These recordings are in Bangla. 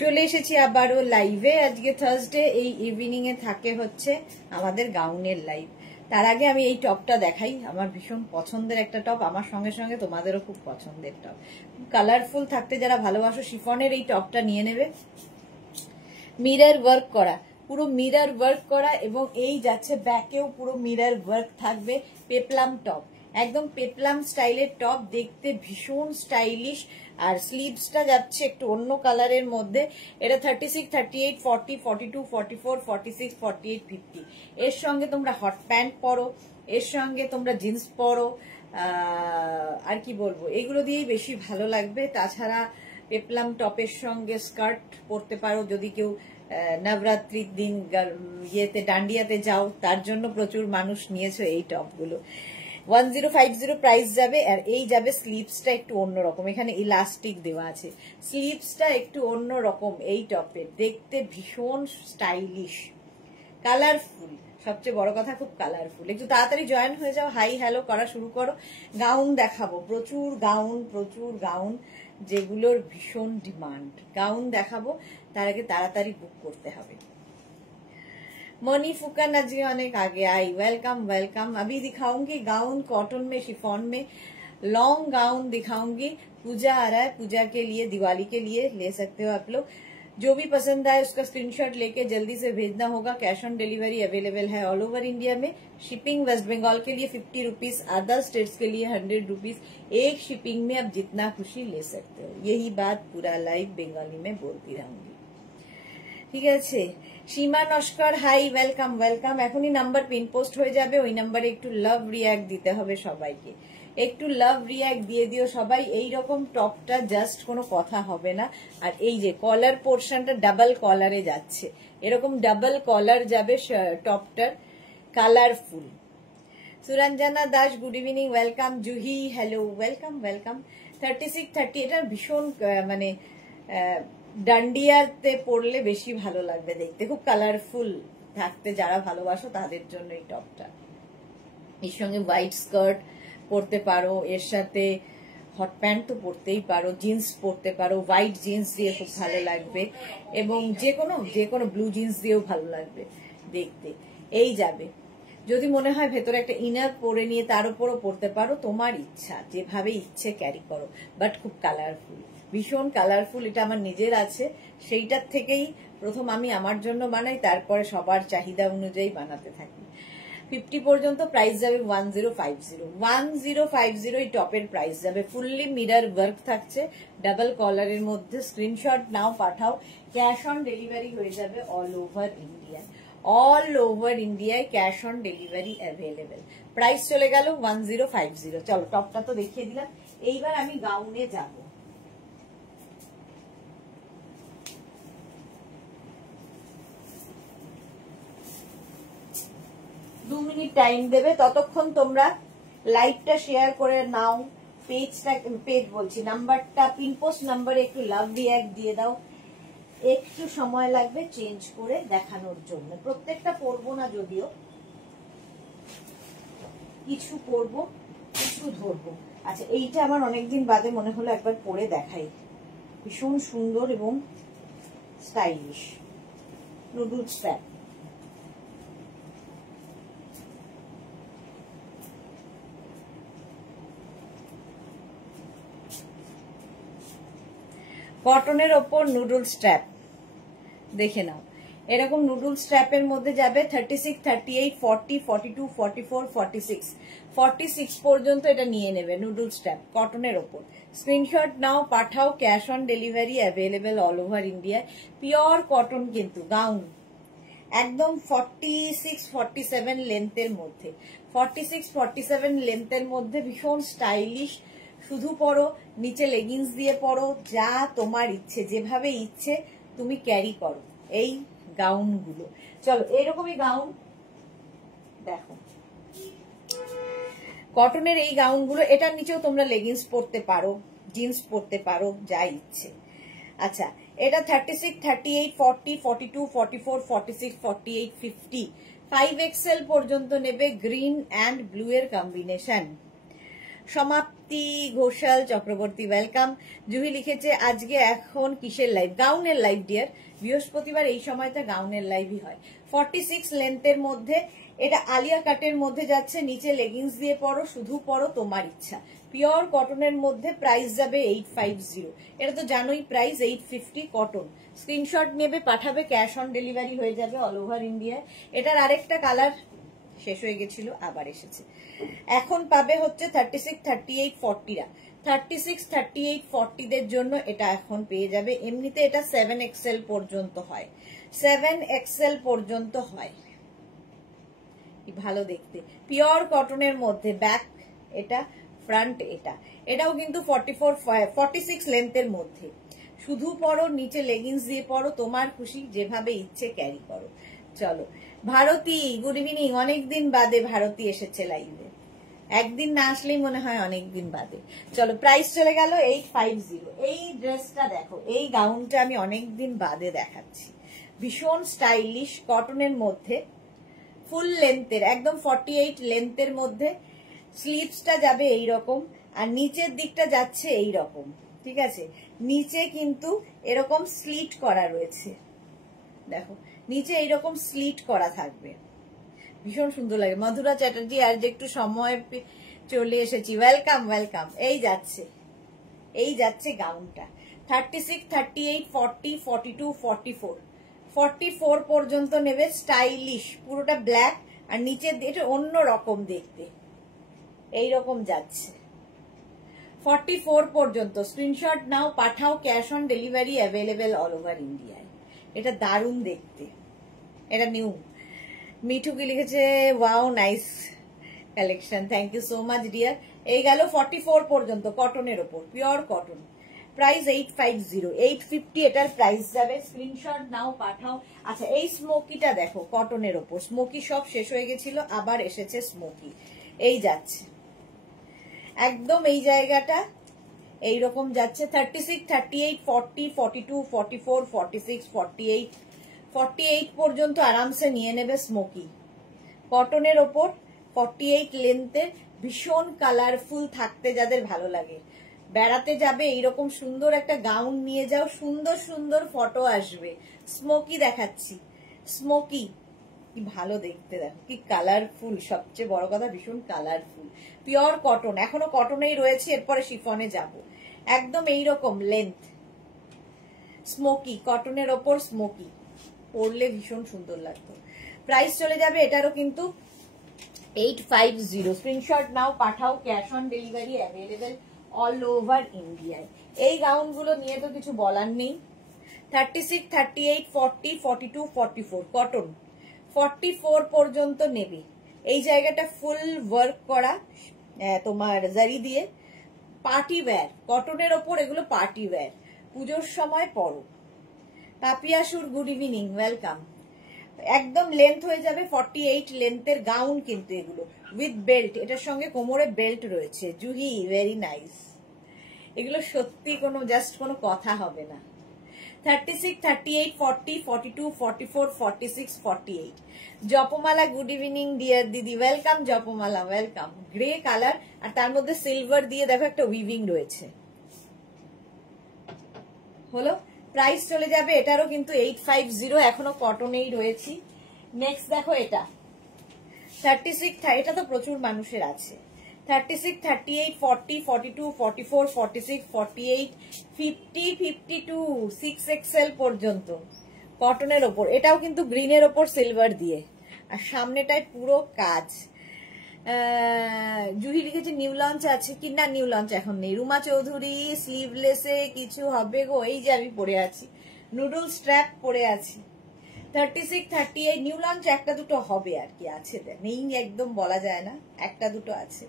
চলে এসেছি আবারও লাইভে। আজকে থার্সডে, এই ইভিনিং এ থাকে হচ্ছে আমাদের গাউনের লাইভ। তার আগে আমি এই টপটা দেখাই, আমার ভীষণ পছন্দের একটা টপ, আমার সঙ্গে সঙ্গে তোমাদেরও খুব পছন্দের টপ। কালারফুল থাকতে যারা ভালোবাসো শিফনের এই টপটা নিয়ে নেবে। মিরর ওয়ার্ক করা, পুরো মিরর ওয়ার্ক করা, এবং এই যাচ্ছে ব্যাকেও পুরো মিরর ওয়ার্ক থাকবে। পেপলাম টপ, একদম পেপলাম স্টাইলের টপ, দেখতে ভীষণ স্টাইলিশ। আর স্লিভসটা যাচ্ছে একটু অন্য কালারের মধ্যে। এটা 36, 38, 40, 42, 44, 46, 48, 50। এর সঙ্গে তোমরা হট প্যান্ট পরো, এর সঙ্গে তোমরা জিন্স পরো, আর কি বলবো, এগুলো দিয়েই বেশি ভালো লাগবে। তাছাড়া পেপলাম টপের সঙ্গে স্কার্ট পরতে পারো, যদি কেউ নবরাত্রির দিন ইয়েতে ডান্ডিয়াতে যাও, তার জন্য প্রচুর মানুষ নিয়েছো এই টপগুলো। 1050 প্রাইস যাবে। আর এই যাবে স্লিভসটা একটু অন্যরকম, এখানে ইলাস্টিক দেওয়া আছে, স্লিভসটা একটু অন্যরকম এই টপের, দেখতে ভীষণ স্টাইলিশ, কালারফুল। সবচেয়ে বড় কথা খুব কালারফুল। একটু তাড়াতাড়ি জয়েন হয়ে যাও, হাই হ্যালো করা শুরু করো। গাউন দেখাবো, প্রচুর গাউন যেগুলোর ভীষণ ডিমান্ড। গাউন দেখাবো, তার আগে তাড়াতাড়ি বুক করতে হবে। मनी फुकन अजय अनेक आगे आई, वेलकम वेलकम। अभी दिखाऊंगी गाउन कॉटन में, शिफॉन में, लॉन्ग गाउन दिखाऊंगी। पूजा आ रहा है, पूजा के लिए, दिवाली के लिए ले सकते हो आप लोग। जो भी पसंद आए उसका स्क्रीनशॉट लेके जल्दी से भेजना होगा। कैश ऑन डिलीवरी अवेलेबल है ऑल ओवर इंडिया में। शिपिंग वेस्ट बंगाल के लिए 50 रुपीज, अदर स्टेट्स के लिए 100 रुपीज। एक शिपिंग में आप जितना खुशी ले सकते हो। यही बात पूरा लाइव बंगाली में बोलती रहूंगी, ঠিক আছে। সীমা নস্কর, হাই, ওয়েলকাম ওয়েলকাম। এখনই নাম্বার পিন পোস্ট হয়ে যাবে, ওই নাম্বারে একটু লাভ রিয়াক্ট দিতে হবে সবাইকে, একটু লাভ রিয়াক্ট দিয়ে দিও সবাই। এইরকম টপটা জাস্ট কোনো কথা হবে না। আর এই যে কলার পোর্শনটা ডাবল কলারে যাচ্ছে, এরকম ডাবল কলার যাবে টপটার, colourful. Suranjana Das, good evening, welcome. Juhi, hello, welcome welcome. 36, 30, এটা ভীষণ মানে ডান্ডিয়াতে পরলে বেশি ভালো লাগবে দেখতে, খুব কালারফুল থাকতে যারা ভালোবাসো তাদের জন্য এই টপটা। এর সঙ্গে হোয়াইট স্কার্ট পরতে পারো, এর সাথে হট প্যান্ট তো পরতেই পারো, জিন্স পরতে পারো, হোয়াইট জিন্স দিয়ে খুব ভালো লাগবে, এবং যে কোনো ব্লু জিন্স দিয়েও ভালো লাগবে দেখতে। এই যাবে, যদি মনে হয় ভেতরে একটা ইনার পরে নিয়ে তার উপরও পরতে পারো, তোমার ইচ্ছা, যেভাবে ইচ্ছে ক্যারি করো, বাট খুব কালারফুল, ভীষণ কালারফুল। এটা আমার নিজের আছে, সেইটার থেকেই প্রথম আমি আমার জন্য বানাই, তারপরে সবার চাহিদা অনুযায়ী বানাতে থাকি। 50 পর্যন্ত প্রাইস যাবে 1050। 1050 এই টপের প্রাইস যাবে। ফুললি মিরর ওয়ার্ক থাকছে, ডাবল কলারের মধ্যে। স্ক্রিনশট নাও, পাঠাও। ক্যাশ অন ডেলিভারি হয়ে যাবে all over India, all over ইন্ডিয়ায় cash on delivery available. Price চলে গেল 1050। চলো, টপটা তো দেখিয়ে দিলাম, এইবার আমি গাউনে যাব। 2 মিনিট টাইম দেবে, ততক্ষণ তোমরা লাইভটা শেয়ার করে নাও। পেজ বলছি, নাম্বারটা, পিন পোস্ট নাম্বারে একটু লাভ রিঅ্যাক্ট দিয়ে দাও। একটু সময় লাগবে চেঞ্জ করে দেখানোর জন্য, প্রত্যেকটা পরবো না, যদিও কিছু পরবো কিছু ধরবো। আচ্ছা, এইটা আমার অনেকদিন বাদে মনে হলো একবার পরে দেখাই, ভীষণ সুন্দর এবং স্টাইলিশ। নুডলস প্যাক, কটনের ওপর নুডল স্ট্র্যাপ, দেখে নাও। এরকম নুডল স্ট্র্যাপের মধ্যে যাবে 36, 38, 40, 42, 44, 46, 46 পর্যন্ত এটা নিয়ে নেবে। নুডল স্ট্র্যাপ কটনের ওপর। স্ক্রিনশট নাও, পাঠাও। Cash on delivery available all over India. Pure cotton কিন্তু, গাউন একদম 46, 47 লেন্থের মধ্যে, 46, 47 লেন্থের মধ্যে, ভীষণ স্টাইলিশ। শুধু পরো, নিচে লেগিংস দিয়ে পরো, যা তোমার ইচ্ছে, যেভাবে ইচ্ছে তুমি ক্যারি করো এই গাউনগুলো। চলো, এরকমই গাউন দেখো, কটনের এই গাউনগুলো। এটার নিচেও তোমরা লেগিংস পরতে পারো, জিন্স পরতে পারো, যা ইচ্ছে। আচ্ছা, এটা 36, 38, 40, 42, 44, 46, 48, 50, 5XL পর্যন্ত নেবে। গ্রিন অ্যান্ড ব্লু এর কম্বিনেশন। সমাপ্ত দীপ্তি ঘোষাল চক্রবর্তী ওয়েলকাম। জুহি লিখেছে আজকে এখন কিসের লাইভ? গাউনের live deer. বৃহস্পতিবার এই সময়টা গাউনের লাইভই হয়। 46 লেন্থের মধ্যে, এটা আলিয়া কাটের মধ্যে যাচ্ছে, নিচে লেগিংস দিয়ে পরো, শুধু পরো, তোমার ইচ্ছা। পিওর কটনের মধ্যে, প্রাইস যাবে 850। এটা তো জানোই প্রাইস 850 কটন। স্ক্রিনশট নেবে, পাঠাবে, ক্যাশ অন ডেলিভারি হয়ে যাবে অল ওভার ইন্ডিয়ায়। এটার আরেকটা কালার শেষ হয়ে গেছিল, আবার এসেছে। এখন পাবে হচ্ছে 36, 38, 40রা। 36, 38, 40দের জন্য এটা এখন পেয়ে যাবে। এমনিতে এটা 7XL পর্যন্ত হয়, 7XL পর্যন্ত হয়। ভালো দেখতে, পিওর কটনের মধ্যে, ব্যাক এটা, ফ্রন্ট এটা। এটাও কিন্তু 46 লেন্থের মধ্যে। শুধু পরো, নিচে লেগিংস দিয়ে পরো, তোমার খুশি, যেভাবে ইচ্ছে ক্যারি করো। চলো ভারতী, গুড ইভিনিং। অনেকদিন বাদে ভারতী এসেছে লাইভে। একদিন না আসলেই মনে হয় অনেকদিন বাদে। চলো প্রাইস চলে গেল 850। এই ড্রেসটা দেখো, এই গাউনটা আমি অনেকদিন বাদে দেখাচ্ছি। ভীষণ স্টাইলিশ কটনের মধ্যে, ফুল লেন্থের, একদম 48 লেন্থের মধ্যে। স্লিভসটা যাবে এইরকম, আর নিচের দিকটা যাচ্ছে এইরকম, ঠিক আছে। নিচে কিন্তু এরকম স্লিট করা রয়েছে, দেখো নিচে এইরকম স্লিট করা থাকবে, ভীষণ সুন্দর লাগে। মধুরা চ্যাটার্জি, আর যে একটু সময় চলে এসেছি, ওয়েলকাম ওয়েলকাম। এই যাচ্ছে গাউনটা। 36, 38, 40, 42, 44, 44 পর্যন্ত নেবে। স্টাইলিশ, পুরোটা ব্ল্যাক, আর নিচের এটা অন্য রকম দেখতে, এইরকম যাচ্ছে। 44 পর্যন্ত স্ক্রিনশট নাও, পাঠাও, cash on delivery available all over ইন্ডিয়ায়। এটা দারুণ দেখতে, এটা নিউ। মিঠু কি লিখেছে, wow nice collection, thank you so much dear. এই গেল 44 পর্যন্ত কটনের ওপর, পিওর কটন। প্রাইস 850, 850 এটার প্রাইস যাবে। স্ক্রিনশট নাও, পাঠাও। আচ্ছা, এই স্মোকিটা দেখো, কটনের ওপর। স্মোকি সব শেষ হয়ে গেছিল, আবার এসেছে স্মোকি। এই যাচ্ছে একদম, এই জায়গাটা এইরকম যাচ্ছে। 36, 38, 40, 42, 44, 46, 48, 48 পর্যন্ত আরামসে নিয়ে নেবে স্মোকি কটনের ওপর। 48 লেন্থের, ভীষণ কালারফুল থাকতে যাদের ভালো লাগে, বেড়াতে যাবে এইরকম সুন্দর একটা গাউন নিয়ে যাও, সুন্দর সুন্দর ফটো আসবে। স্মোকি দেখাচ্ছি, স্মোকি কি ভালো দেখতে, দেখো কি কালারফুল, সবচেয়ে বড় কথা ভীষণ কালারফুল। পিওর কটন, এখনো কটনেই রয়েছে, এরপরে শিফনে যাব। একদম এইরকম লেন্থ, স্মোকি কটনের ওপর, স্মোকি পরলে ভীষণ সুন্দর লাগতো। প্রাইস চলে যাবে এটারও কিন্তু 850। স্ক্রিনশট নাও, পাঠাও, cash on delivery available all over ইন্ডিয়ায়। এই গাউনগুলো নিয়ে তো কিছু বলার নেই। 36, 38, 40, 42, 44 কটন। 44 পর্যন্ত নেবে। এই জায়গাটা ফুল ওয়ার্ক করা তোমার জারি দিয়ে, পার্টি ওয়্যার কটনের ওপর, এগুলো পার্টি ওয়্যার, পুজোর সময় পরো। পাপিয়াসুর গুড ইভিনিং, ওয়েলকাম। একদম লেন্থ হয়ে যাবে 48 লেন্থের গাউন, কিন্তু এগুলো উইথ বেল্ট, এটার সঙ্গে কোমরে বেল্ট রয়েছে। জুহি ভেরি নাইস, এগুলো সত্যি কোনো জাস্ট কোনো কথা হবে না। 36, 38, 40, 42, 44, 46, 48। জপমালা গুড ইভিনিং ডিয়ার দিদি, ওয়েলকাম জপমালা, ওয়েলকাম। গ্রে কালার, আর তার মধ্যে সিলভার দিয়ে দেখো একটা উইভিং রয়েছে। হলো, প্রাইস চলে যাবে এটারও কিন্তু 850, এখনো কটনেই রয়েছি। নেক্সট দেখো এটা 36, এটা তো প্রচুর মানুষের আছে। 36, 38, 40, 42, 44, 46, 48, 50, 52, 6XL পর্যন্ত কটনের ওপর। এটাও কিন্তু গ্রিনের ওপর সিলভার দিয়ে, আর সামনেটায় পুরো কাজ। জুহি লিখেছে নিউ লঞ্চ আছে কি না, নিউ লঞ্চ এখন নেই। রুমা চৌধুরী, স্লিভলেসে কিছু হবে গো, এই যে আমি পরে আছি, নুডল স্ট্র্যাপ পরে আছি। 36, 38 নিউ লঞ্চ একটা দুটো হবে আর কি, আছে নেই একদম বলা যায় না, একটা দুটো আছে।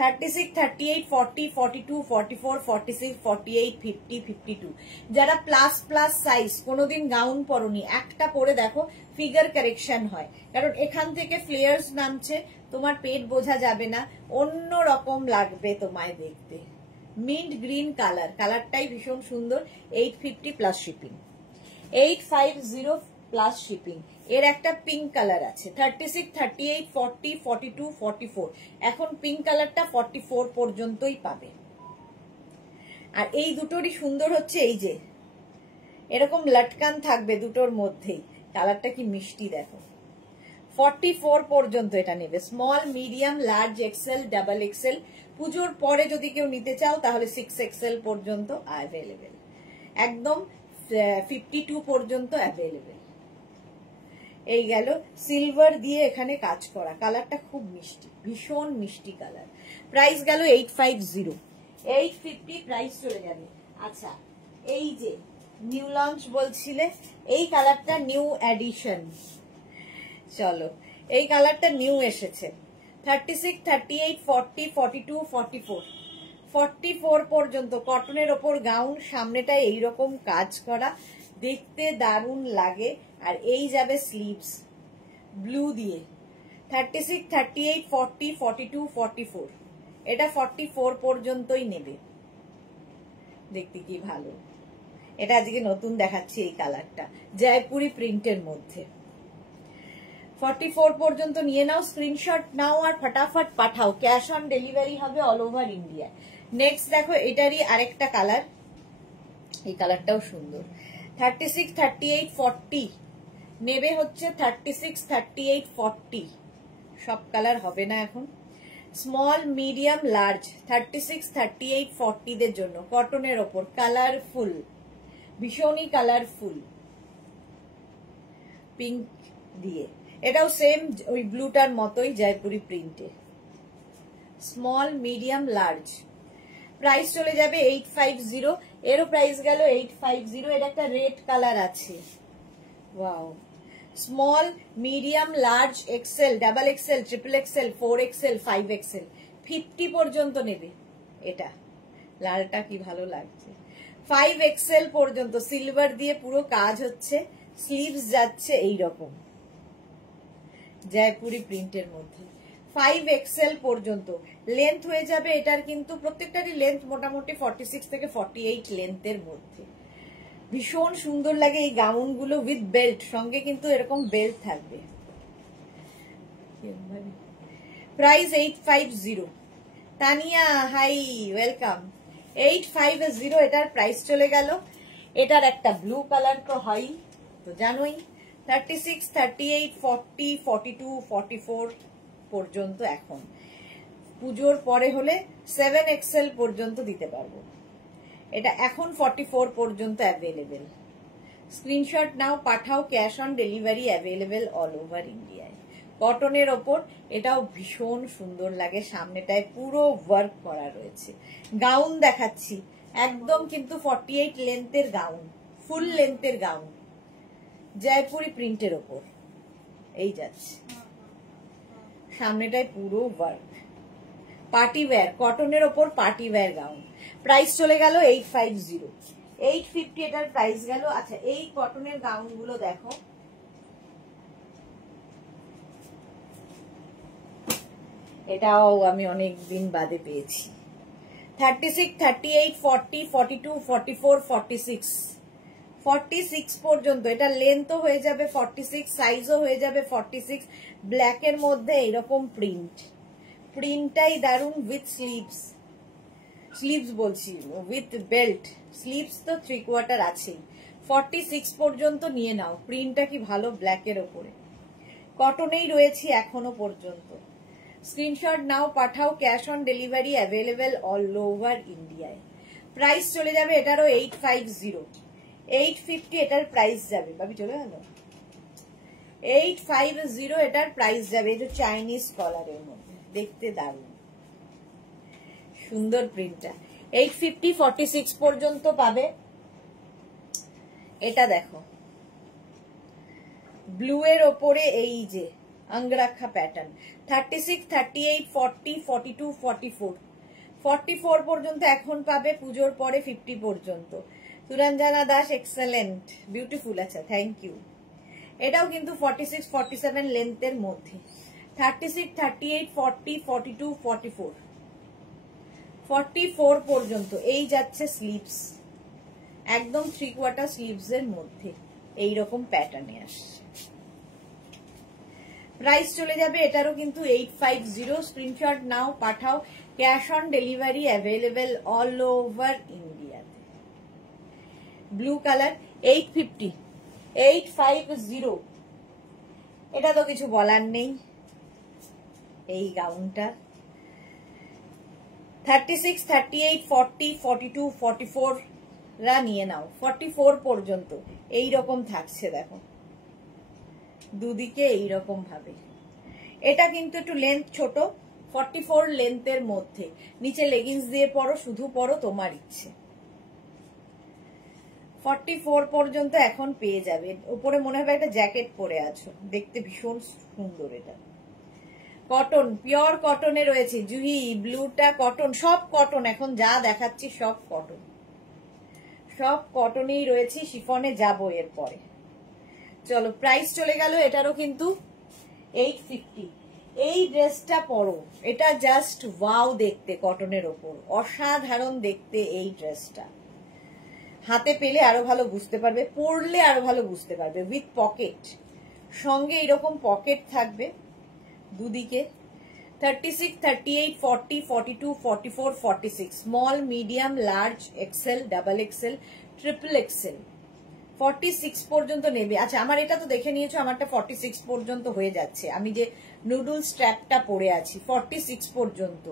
36, 38, 40, 42, 44, 46, 48, 50, 52। যারা প্লাস প্লাস সাইজ, কোনোদিন গাউন পরনি, একটা পরে দেখো ফিগার কারেকশন হয়, কারণ এখান থেকে ফ্লেয়ার্স নামছে, তোমার পেট বোঝা যাবে না, অন্য রকম লাগবে তোমায় দেখতে। মিন্ট গ্রিন কালার, কালারটাই ভীষণ সুন্দর। 850 প্লাস শিপিং। 850 plus shipping. এর একটা পিঙ্ক কালার আছে 36, 38, 40, 42, 44। এখন পিঙ্ক কালারটা 44 পর্যন্তই পাবে। আর এই দুটোরই সুন্দর হচ্ছে এই যে এরকম লটকান থাকবে দুটোর মধ্যেই, কালারটা কি মিষ্টি দেখো। 44 পর্যন্ত এটা নেবে, small, medium, large, XL, double XL. পুজোর পরে যদি কেউ নিতে চাও তাহলে 6 এক্সেল পর্যন্ত অ্যাভেলেবেল, একদম 52 পর্যন্ত অ্যাভেলেবেল। এই গেল সিলভার দিয়ে এখানে কাজ করা, কালারটা খুব মিষ্টি, ভীষণ মিষ্টি কালার। প্রাইস গেল 850, 850 প্রাইস চলে যাবে। আচ্ছা, এই যে নিউ লঞ্চ বলছিলে, এই কালারটা নিউ এডিশন। চলো, এই কালারটা নিউ এসেছে 36, 38, 40, 42, 44, 44 পর্যন্ত কটনের ওপর গাউন, সামনেটায় এইরকম কাজ করা, দেখতে দারুণ লাগে। আর এই যাবে স্লিভস ব্লু দিয়ে। 36, 38, 40, 42, 44, এটা 44 পর্যন্তই নেবে। দেখতে কি ভালো, এটা আজকে নতুন দেখাচ্ছি এই কালারটা, জয়পুরি প্রিন্টের মধ্যে। 44 পর্যন্ত নিয়ে নাও, স্ক্রিনশট নাও আর ফটাফট পাঠাও, ক্যাশ অন ডেলিভারি হবে অল ওভার ইন্ডিয়া। নেক্সট দেখো, এটারই আরেকটা কালার, এই কালারটাও সুন্দর। 36, 38, 40 নেবে হচ্ছে 36, 38, 40, সব কালার হবে না এখন। স্মল, মিডিয়াম, লার্জ 36, 38, 40 দের জন্য কটনের ওপর, কালারফুল, ভীষণই কালারফুল পিঙ্ক দিয়ে। এটাও সেম ওই ব্লুটার মতোই জয়পুরি প্রিন্টে, স্মল, মিডিয়াম, লার্জ। প্রাইস চলে যাবে 850, এরও প্রাইস গেল 850। এর একটা রেড কালার আছে, wow. Small, medium, large, XL, double XL, triple XL, 4 XL, 5 XL, 50 পর্যন্ত নেবে। এটা লালটা কি ভালো লাগছে। 5 এক্সেল পর্যন্ত সিলভার দিয়ে পুরো কাজ হচ্ছে, স্লিভস যাচ্ছে এইরকম জয়পুরি প্রিন্টের মধ্যে। 5 এক্সেল পর্যন্ত লেন্থ হয়ে যাবে এটার, কিন্তু প্রত্যেকটারই লেন্থ মোটামুটি 46 থেকে 48 লেন্থের মধ্যে। ভীষণ সুন্দর লাগে এই গাউন গুলো উইথ বেল্ট, সঙ্গে কিন্তু এরকম বেল্ট থাকবে। প্রাইস 850। Tania high, welcome. 850 এটার প্রাইস চলে গেল। এটার একটা ব্লু কালার তো হয় তো জানোই। 36, 38, 40, 42, 44 পর্যন্ত এখন। পুজোর পরে হলে 7 এক্সেল পর্যন্ত দিতে পারবো। এটা এখন 44 পর্যন্ত অ্যাভেলেবেল। স্ক্রিনশট নাও, পাঠাও, cash on delivery available all over ইন্ডিয়ায়। কটনের ওপর, এটাও ভীষণ সুন্দর লাগে, সামনেটায় পুরো ওয়ার্ক করা রয়েছে। গাউন দেখাচ্ছি, একদম কিন্তু 48 লেন্থের গাউন, ফুল লেন্থের গাউন, জয়পুরি প্রিন্টের ওপর এই যাচ্ছে, সামনেটায় পুরো ওয়ার্ক, পার্টি ওয়্যার, কটনের ওপর পার্টি ওয়্যার গাউন। প্রাইস চলে গেল 850, 850 এটার প্রাইস গেল। আচ্ছা, এই কটনের গাউন গুলো দেখো, এটাও আমি অনেক দিন বাদে পেয়েছি। 36, 38, 40, 42, 44, 46, 46 পর্যন্ত। এটা লেন্থও হয়ে যাবে 46, সাইজও হয়ে যাবে 46। ব্ল্যাকের মধ্যে এইরকম প্রিন্ট, প্রিন্টটাই দারুন, উইথ স্লিভস, স্লিভস বলছি উইথ বেল্ট, স্লিভস তো 3/4 আছেই। 46 পর্যন্ত নিয়ে নাও, প্রিন্টটা কি ভালো ব্ল্যাকের ওপরে, কটনেই রয়েছি এখনো পর্যন্ত। স্ক্রিনশট নাও, পাঠাও, cash on delivery available all over ইন্ডিয়ায়। প্রাইস চলে যাবে এটারও 850, 850 এটার প্রাইস যাবে। ভাবি চলে গেল, 850 এটার প্রাইস যাবে। এই যে চাইনিজ কলারের মধ্যে, দেখতে দারুণ সুন্দর প্রিন্টটা। 850, 46 পর্যন্ত পাবে। এটা দেখো, ব্লু এর ওপরে এই যে অঙ্গরাখা প্যাটার্ন। 36, 38, 40, 42, 44, 44 পর্যন্ত এখন পাবে, পুজোর পরে 50 পর্যন্ত। তুরঞ্জনা দাস, এক্সেলেন্ট, বিউটিফুল। আচ্ছা, থ্যাংক ইউ। এটাও কিন্তু 46, 47 লেন্থের মধ্যে। 36, 38, 40, 42, 44, 44 পর্যন্ত এই যাচ্ছে স্লিভস, একদম 3/4 স্লিভস এর মধ্যে। এইরকম প্যাটার্নে আসছে। প্রাইস চলে যাবে এটারও কিন্তু 850। স্ক্রিনশট নাও, পাঠাও। Cash on delivery available all over ইন্ডিয়াতে। Blue colour 850, 850। এটা তো কিছু বলার নেই। এই গাউনটা 36, 38, 40, 42, 44 রা নিয়ে নাও, 44 পর্যন্ত এইরকম থাকছে। দেখো দুদিকে এইরকম ভাবে। এটা কিন্তু একটু লেন্থ ছোট, 44 লেন্থের মধ্যে। নিচে লেগিংস দিয়ে পরো, শুধু পরো, তোমার ইচ্ছে। 44 পর্যন্ত এখন পেয়ে যাবে। উপরে মনে হবে একটা জ্যাকেট পরে আছো, দেখতে ভীষণ সুন্দর। এটা কটন, পিওর কটনে রয়েছে। জুহি ব্লুটা কটন, সব কটন। এখন যা দেখাচ্ছি সব কটন, সব কটনেই রয়েছে। শিফনে যাবো এরপরে। চলো প্রাইস চলে গেল এটারও কিন্তু 850। এই ড্রেসটা পরো, এটা জাস্ট ওয়াও দেখতে, কটনের ওপর অসাধারণ দেখতে এই ড্রেসটা। হাতে পেলে আরো ভালো বুঝতে পারবে, পরলে আরো ভালো বুঝতে পারবে। উইথ পকেট, সঙ্গে এরকম পকেট থাকবে দুদিকে। 36, 38, 40, 42, 44, 46, small, medium, large, XL, double XL, triple XL, 46 পর্যন্ত নেবে। আচ্ছা আমার এটা তো দেখে নিয়েছো, আমারটা 46 পর্যন্ত হয়ে যাচ্ছে। আমি যে নুডল স্ট্র্যাপটা পরে আছি 46 পর্যন্ত।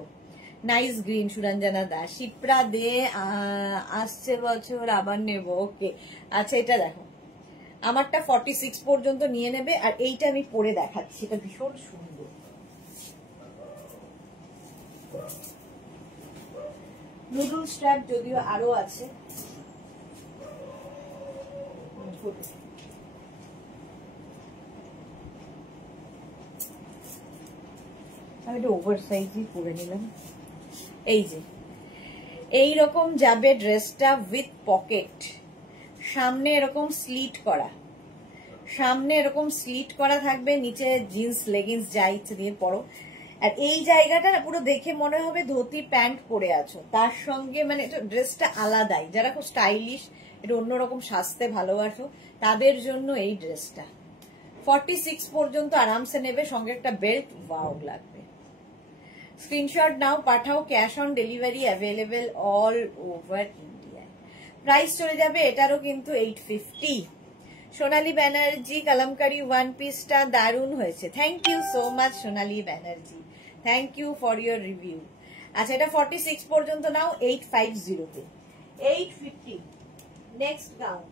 Nice green, Suranjana Das. শিপ্রা দে আসছে বছর আবার নেব। ওকে আচ্ছা এটা দেখো, আমারটা 46 পর্যন্ত নিয়ে নেবে। আর এইটা আমি পরে দেখাচ্ছি, এটা ভীষণ সুন্দর। নুডল স্ট্র্যাপ যদিও আরো আছে। আমি এটা ওভার সাইজই পরে নিলাম। এই যে এইরকম যাবে ড্রেসটা উইথ পকেট, সামনে এরকম স্লিট করা, সামনে এরকম স্লিট করা থাকবে, নিচে জিন্স লেগিংস যা ইচ্ছে দিয়ে পরো। আর এই জায়গাটা না পুরো দেখে মনে হবে ধুতি প্যান্ট পরে আছো। তার সঙ্গে মানে ড্রেসটা আলাদাই। যারা খুব স্টাইলিশ, এটা অন্যরকম সাজতে ভালোবাসো, তাদের জন্য এই ড্রেসটা। 46 পর্যন্ত আরামসে নেবে, সঙ্গে একটা বেল্ট, ওয়াও লাগবে। স্ক্রিনশট নাও, পাঠাও। Cash on delivery available all over India. Price চলে যাবে এটারও কিন্তু 850। সোনালী ব্যানার্জি কালামকারি ওয়ান পিসটা দারুণ হয়েছে। Thank you so much Sonali Banerjee, thank you for your review. আচ্ছা এটা 46 পর্যন্ত নাও 850 তে। 850। নেক্সট গাউন,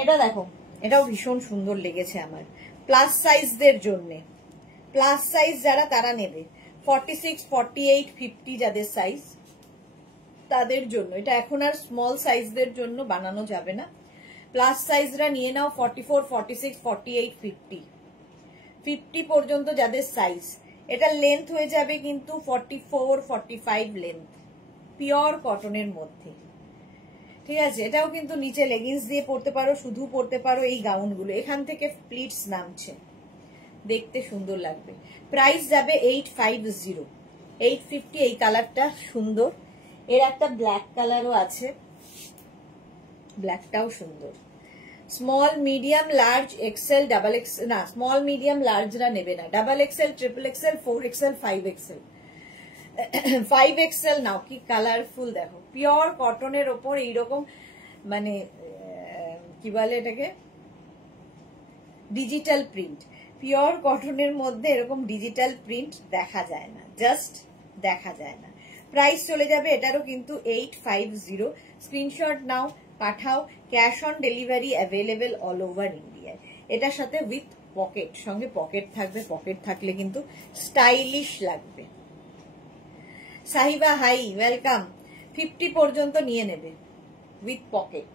এটা দেখো, এটাও ভীষণ সুন্দর লেগেছে আমার। প্লাস সাইজদের জন্য, প্লাস সাইজ যারা তারা নেবে। 46, 48, 50 যাদের সাইজ তাদের জন্য এটা। এখন আর স্মল সাইজদের জন্য বানানো যাবে না, প্লাস সাইজরা নিয়ে নাও। 44, 46, 48, 50, 50 পর্যন্ত যাদের সাইজ। এটা লেন্থ হয়ে যাবে কিন্তু 44, 45 লেন্থ, পিওর কটনের মধ্যে। ঠিক আছে, এটাও কিন্তু নিচে লেগিংস দিয়ে পরতে পারো, শুধু পরতে পারো। এই গাউনগুলো এখান থেকে প্লিটস নামছে, দেখতে সুন্দর লাগবে। প্রাইস যাবে 850, 850। এই কালারটা সুন্দর, এর একটা ব্ল্যাক কালারও আছে, ব্ল্যাকটাও সুন্দর। Small, medium, large, XL, double XL, না স্মল মিডিয়াম লার্জরা নেবে না। Double XL, triple XL, 4 XL, 5 XL, 5 XL নাও। কি কালারফুল দেখো, পিওর কটনের ওপর এইরকম মানে কি বলে এটাকে, ডিজিটাল প্রিন্ট। পিওর কটনের মধ্যে এরকম ডিজিটাল প্রিন্ট দেখা যায় না, জাস্ট দেখা যায় না। প্রাইস চলে যাবে এটারও কিন্তু 850। স্ক্রিনশট নাও, পাঠাও। Cash on delivery available all over ইন্ডিয়ায়। এটার সাথে উইথ পকেট, সঙ্গে পকেট থাকবে। পকেট থাকলে কিন্তু স্টাইলিশ লাগবে। Sahiba high, welcome. 50 পর্যন্ত নিয়ে নেবে উইথ পকেট।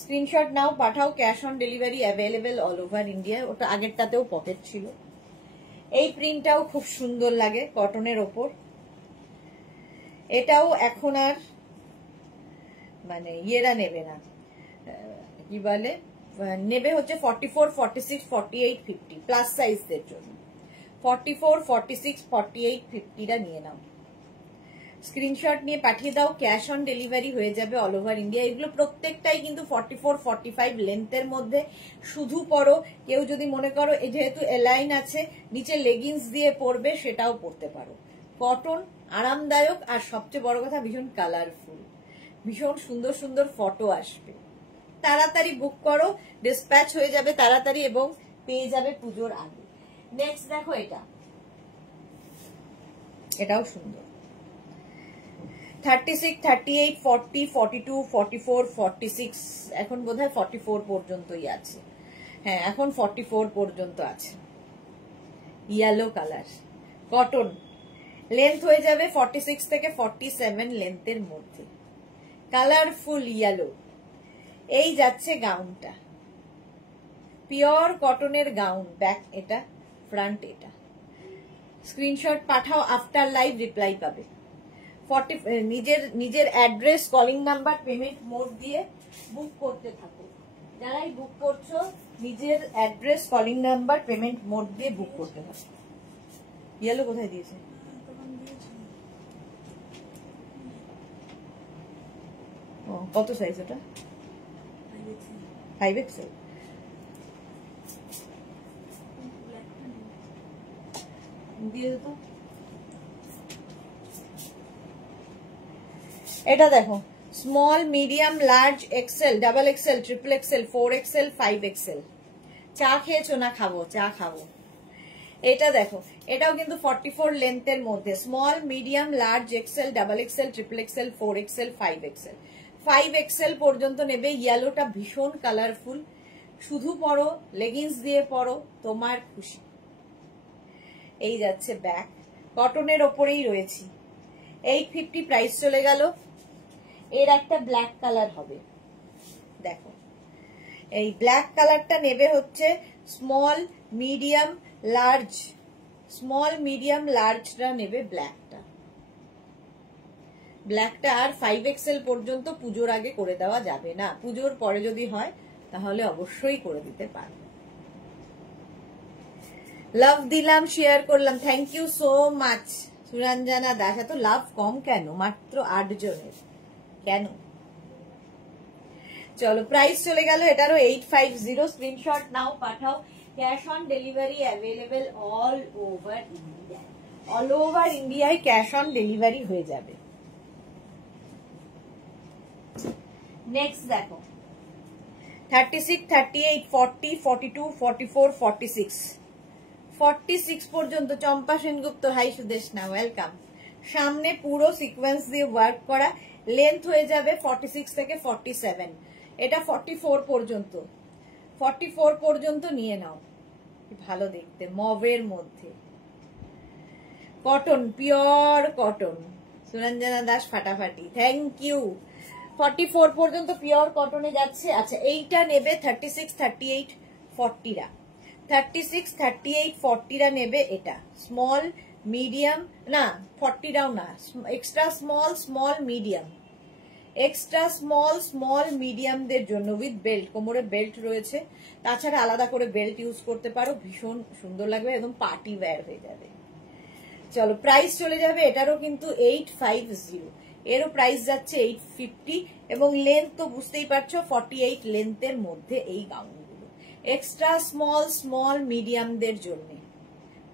স্ক্রিনশট নাও, পাঠাও। Cash on delivery available all over India. ওটা আগেরটাতেও পকেট ছিল। এই প্রিন্টটাও খুব সুন্দর লাগে কটনের ওপর। এটাও এখন আর মানে ইয়েরা নেবে না, কি বলে, নেবে হচ্ছে 44, 46, 48, 50 প্লাস সাইজদের জন্য। 44, 46, 48, 50টা নিয়ে নাও। স্ক্রিনশট নিয়ে পাঠিয়ে দাও, ক্যাশ অন ডেলিভারি হয়ে যাবে অল ওভার ইন্ডিয়া। এগুলো প্রত্যেকটাই কিন্তু 44-45 লেন্থের মধ্যে। শুধু পরো, কেউ যদি মনে করো যেহেতু এলাইন আছে নিচে লেগিংস দিয়ে পরবে সেটাও পরতে পারো। কটন, আরামদায়ক, আর সবচেয়ে বড় কথা ভীষণ কালারফুল, ভীষণ সুন্দর সুন্দর ফটো আসবে। তাড়াতাড়ি বুক করো, ডিসপ্যাচ হয়ে যাবে তাড়াতাড়ি এবং পেয়ে যাবে পুজোর আগে। নেক্সট দেখো, এটাও সুন্দর। 36, 38, 40, 42, 44, 46, এখন বোধহয় 44 পর্যন্তই আছে। হ্যাঁ, এখন 44 পর্যন্ত আছে। ইয়েলো কালার, কটন, লেন্থ হয়ে যাবে 46 থেকে 47 লেন্থের মধ্যে, কালারফুল ইয়েলো। এই যাচ্ছে গাউনটা, পিওর কটনের গাউন, ব্যাক এটা, ফ্রন্ট এটা। স্ক্রিনশট পাঠাও, আফটার লাইভ রিপ্লাই পাবে। নিজের address, calling number, payment mode দিয়ে বুক করতে থাকো। যারাই বুক করছো নিজের address, calling number, payment mode দিয়ে বুক করতে থাকো। ইয়েলো কোথায় দিয়েছে? কত সাইজ ওটা? 5XL। দিয়ে তো এটা দেখো, small, medium, large, XL, double XL, triple XL, 4XL, 5XL। চা খেয়েছো না? খাবো, চা খাবো। এটা দেখো, এটাও কিন্তু 44 লেন্থের মধ্যে, small, medium, large, XL, double XL, triple XL, 4XL, 5XL। 5XL পর্যন্ত নেবে। ইয়েলোটা ভীষণ কালারফুল, শুধু পরো, লেগিংস দিয়ে পরো, তোমার খুশি। এই যাচ্ছে ব্যাক, কটনের ওপরেই রয়েছি। 850 প্রাইস চলে গেল। এর একটা ব্ল্যাক কালার হবে, দেখো এই ব্ল্যাক কালারটা নেবে হচ্ছে small, medium, large. Small, medium, লার্জরা নেবে ব্ল্যাকটা। ব্ল্যাকটা আর 5XL পর্যন্ত পুজোর আগে করে দেওয়া যাবে না, পুজোর পরে যদি হয় তাহলে অবশ্যই করে দিতে পারবে। লাভ দিলাম, শেয়ার করলাম, thank you so much Suranjana Das. এত লাভ কম কেন? মাত্র 8 জনের, কেন? চলো, প্রাইস চলে গেল এটারও 850। স্ক্রিনশট নাও, পাঠাও। Cash on delivery available all over India. All over ইন্ডিয়ায় ক্যাশ অন ডেলিভারি হয়ে যাবে। নেক্সট দেখো, 36, 38, 40, 42, 44, 46, 46 পর্যন্ত। চম্পা সেনগুপ্ত, হাই সুদেশনা, ওয়েলকাম। সামনে পুরো সিকোয়েন্স দিয়ে ওয়ার্ক করা, লেন্থ হয়ে যাবে 46 থেকে 47। এটা 44 পর্যন্ত, 44 পর্যন্ত নিয়ে নাও। ভালো দেখতে, মভের মধ্যে, cotton, pure cotton. Suranjana Das ফাটাফাটি, থ্যাংক ইউ। 44 পর্যন্ত পিওর কটনে যাচ্ছে। আচ্ছা, এইটা নেবে 36, 38, 40রা। 36, 38, 40রা নেবে এটা। স্মল, মিডিয়াম, না 40রাও না, extra small, small, medium. Extra small, small, মিডিয়ামদের জন্য উইথ বেল্ট, কোমরে বেল্ট রয়েছে। তাছাড়া আলাদা করে বেল্ট ইউজ করতে পারো, ভীষণ সুন্দর লাগবে, একদম পার্টি ওয়্যার হয়ে যাবে। চলো, প্রাইস চলে যাবে এটারও কিন্তু 850। এরও প্রাইস যাচ্ছে 850 এবং লেন্থ তো বুঝতেই পারছো 48 লেন্থের মধ্যে এই গাউনগুলো। এক্সট্রা স্মল, স্মল, মিডিয়ামদের জন্য।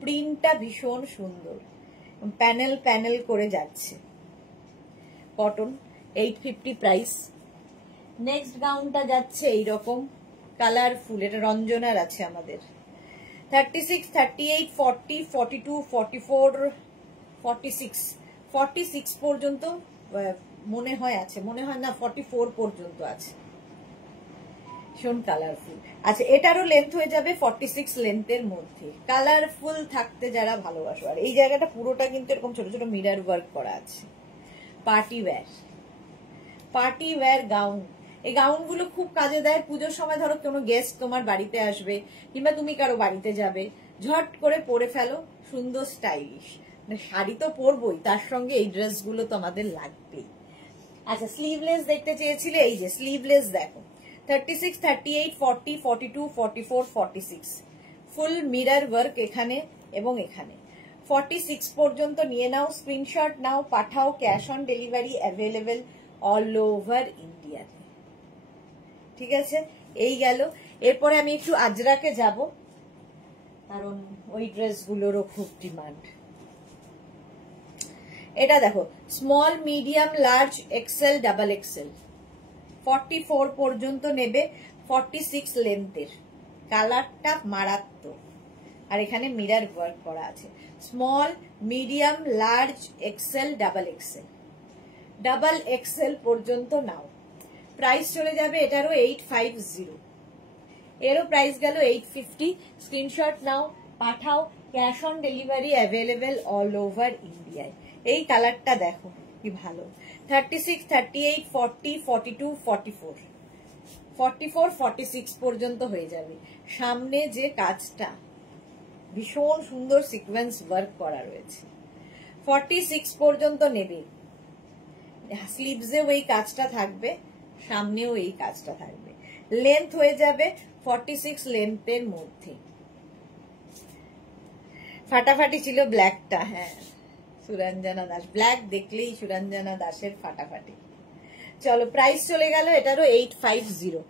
প্রিন্টটা ভীষণ সুন্দর, প্যানেল প্যানেল করে যাচ্ছে, কটন, 850 প্রাইস। নেক্সট গাউনটা যাচ্ছে এইরকম কালারফুল, এটা রঞ্জনার আছে আমাদের। 36, 38, 40, 42, 44, 46, 46 পর্যন্ত মনে হয় আছে, মনে হয় না 44 পর্যন্ত আছে। ভীষণ কালারফুল। আচ্ছা, এটারও লেন্থ হয়ে যাবে 46 লেন্থের মধ্যে। কালারফুল থাকতে যারা ভালোবাসো, আর এই জায়গাটা পুরোটা কিন্তু এরকম ছোট ছোট মিরর ওয়ার্ক করা আছে। Party wear, party wear gown. এই গাউনগুলো খুব কাজে দেয় পুজোর সময়। ধরো কোনো গেস্ট তোমার বাড়িতে আসবে কিংবা তুমি কারো বাড়িতে যাবে, ঝট করে পরে ফেলো, সুন্দর স্টাইলিশ। শাড়ি তো পরবই, তার সঙ্গে এই ড্রেসগুলো তো আমাদের লাগবেই। আচ্ছা, স্লিভলেস দেখতে চেয়েছিলে, এই যে স্লিভলেস দেখো। 36, 38, 40, 42, 44, 46, ফুল মিরর ওয়ার্ক এখানে এবং এখানে। 46 পর্যন্ত নিয়ে নাও, স্ক্রিনশট নাও, পাঠাও, cash on delivery available all over India. ঠিক আছে, এই গেল। এরপরে আমি একটু আজরাকে যাব, কারণ ওই ড্রেসগুলোরও খুব ডিমান্ড। এটা দেখো, small, medium, large, XL, double XL, 44 পর্যন্ত নেবে, 46 লেন্থের। কালারটা মারাত্মক, আর এখানে মিরর ওয়ার্ক করা আছে। Small, medium, large, XL, double XL, double XL পর্যন্ত নাও। প্রাইস চলে যাবে এটারও 850, এরও প্রাইস গেল 850। স্ক্রিনশট নাও, পাঠাও, cash on delivery available all over ইন্ডিয়ায়। এই কালারটা দেখো কি ভালো, 36, 38, 40, 42, 44, 44, 46 পর্যন্ত হয়ে যাবে। সামনে যে কাজটা ভীষণ সুন্দর সিকোয়েন্স ওয়ার্ক করা রয়েছে, 46 পর্যন্ত নেবে। স্লিভসেও এই কাজটা থাকবে, সামনেও এই কাজটা থাকবে। লেন্থ হয়ে যাবে 46 লেন্থের মধ্যে। ফাটাফাটি ছিল ব্ল্যাকটা, হ্যাঁ, সুরঞ্জনা দাস, ব্ল্যাক দেখলেই সুরঞ্জনা দাসের ফাটাফাটি। চলো, প্রাইস চলে গেল এটারও 850,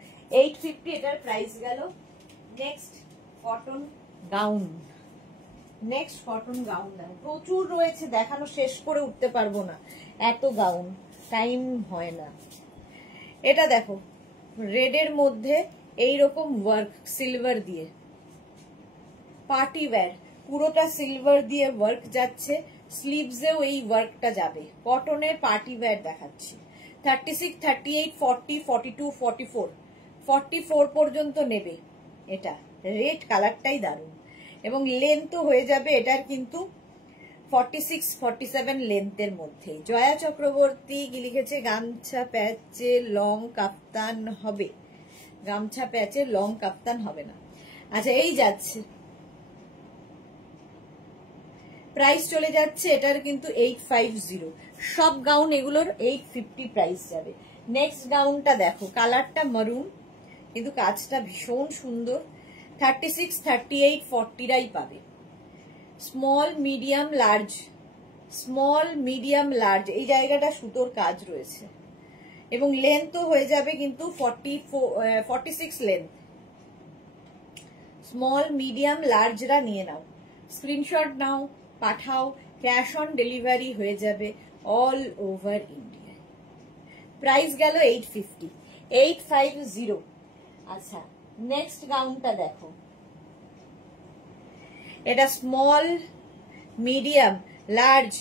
850 এটার প্রাইস গেল। Next cotton gown, next cotton gown প্রচুর রয়েছে, দেখানো শেষ করে উঠতে পারবো না, এত গাউন, টাইম হয় না। এটা দেখো, রেডের মধ্যে এইরকম ওয়ার্ক সিলভার দিয়ে, পার্টি ওয়্যার, পুরোটা সিলভার দিয়ে ওয়ার্ক যাচ্ছে, স্লিভসেও এই ওয়ার্কটা যাবে। কটনের পার্টি ওয়্যার দেখাচ্ছি। 36, 38, 40, 42, 44, 44 পর্যন্ত নেবে। এটা রেড কালারটাই দারুণ, এবং লেন্থও হয়ে যাবে এটার কিন্তু 46, 47 লেন্থের মধ্যে। জয়া চক্রবর্তী কি লিখেছে, গামছা প্যাচে লং কাপ্তান হবে, গামছা প্যাচে লং কাপ্তান হবে না। আচ্ছা, এই যাচ্ছে, প্রাইস চলে যাচ্ছে এটার কিন্তু 850। সব গাউন এগুলোর 850 প্রাইস যাবে। নেক্সট গাউনটা দেখো, কালারটা মারুন, কিন্তু কাজটা ভীষণ সুন্দর। 36, 38, 40রাই পাবে। Small, medium, large, small, medium, large, এই জায়গাটা সুতোর কাজ রয়েছে, এবং লেন্থও হয়ে যাবে কিন্তু 46 লেন্থ। স্মল, মিডিয়াম, লার্জরা নিয়ে নাও, স্ক্রিনশট নাও, পাঠাও, ক্যাশ অন ডেলিভারি হয়ে যাবে অল ওভার ইন্ডিয়া। প্রাইস গেল 850, 850। আচ্ছা, নেক্সট গাউনটা দেখো, এটা small, medium, large,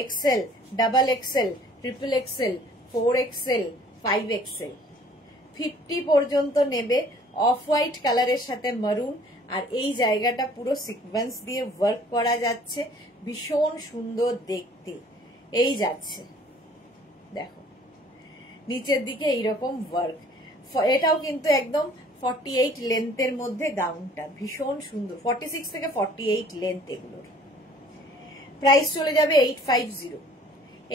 XL, double XL, triple XL, 4 XL, 5 XL, 50 পর্যন্ত নেবে। অফ হোয়াইট কালারের সাথে মারুন, আর এই জায়গাটা পুরো সিকোয়েন্স দিয়ে ওয়ার্ক করা যাচ্ছে, ভীষণ সুন্দর দেখতে। এই যাচ্ছে, দেখো নিচের দিকে এইরকম ওয়ার্ক। এটাও কিন্তু একদম 48 লেন্থের মধ্যে গাউনটা, ভীষণ সুন্দর। 46 থেকে 48 লেন্থ এগুলোর। প্রাইস চলে যাবে 850,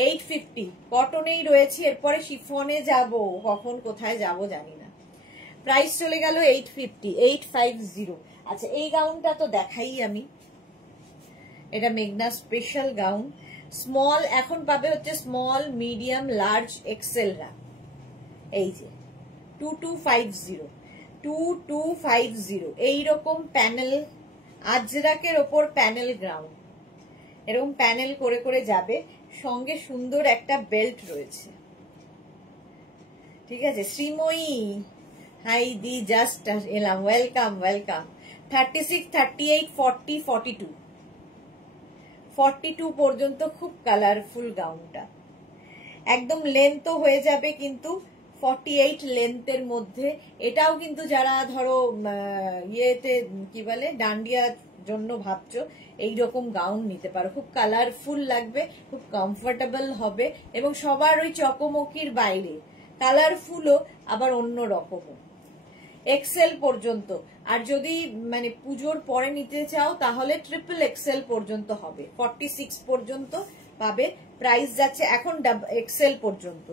850। কটনেই রয়েছে, এরপরে শিফনে যাব, কখন কোথায় যাব জানি না। প্রাইস চলে গেল 850, 850। আচ্ছা, এই গাউনটা তো দেখাই আমি, এটা মেঘনা স্পেশাল গাউন। স্মল এখন পাবে হচ্ছে স্মল, মিডিয়াম, লার্জ, এক্সেলরা। এই যে 2250, 2250। এইরকম প্যানেল, আজরাকের ওপর প্যানেল গ্রাউন্ড, এরকম প্যানেল করে করে যাবে, সঙ্গে সুন্দর একটা বেল্ট রয়েছে। ঠিক আছে, শ্রীময়ী, হাই দি, জাস্ট এলাম, ওয়েলকাম ওয়েলকাম। 36, 38, 40, 42, 42 পর্যন্ত খুব কালারফুল গাউনটা। একদম লেন্থও হয়ে যাবে কিন্তু 48 লেন্থের মধ্যে। এটাও কিন্তু যারা ধরো ইয়েতে কি বলে ডান্ডিয়ার জন্য ভাবছো, এইরকম গাউন নিতে পারো, খুব কালারফুল লাগবে, খুব কমফোর্টেবল হবে, এবং সবার ওই চকমকির বাইরে কালারফুলও আবার অন্য রকমও। এক্সেল পর্যন্ত, আর যদি মানে পুজোর পরে নিতে চাও তাহলে ট্রিপল এক্সেল পর্যন্ত হবে, 46 পর্যন্ত পাবে। প্রাইস যাচ্ছে এখন এক্সেল পর্যন্ত,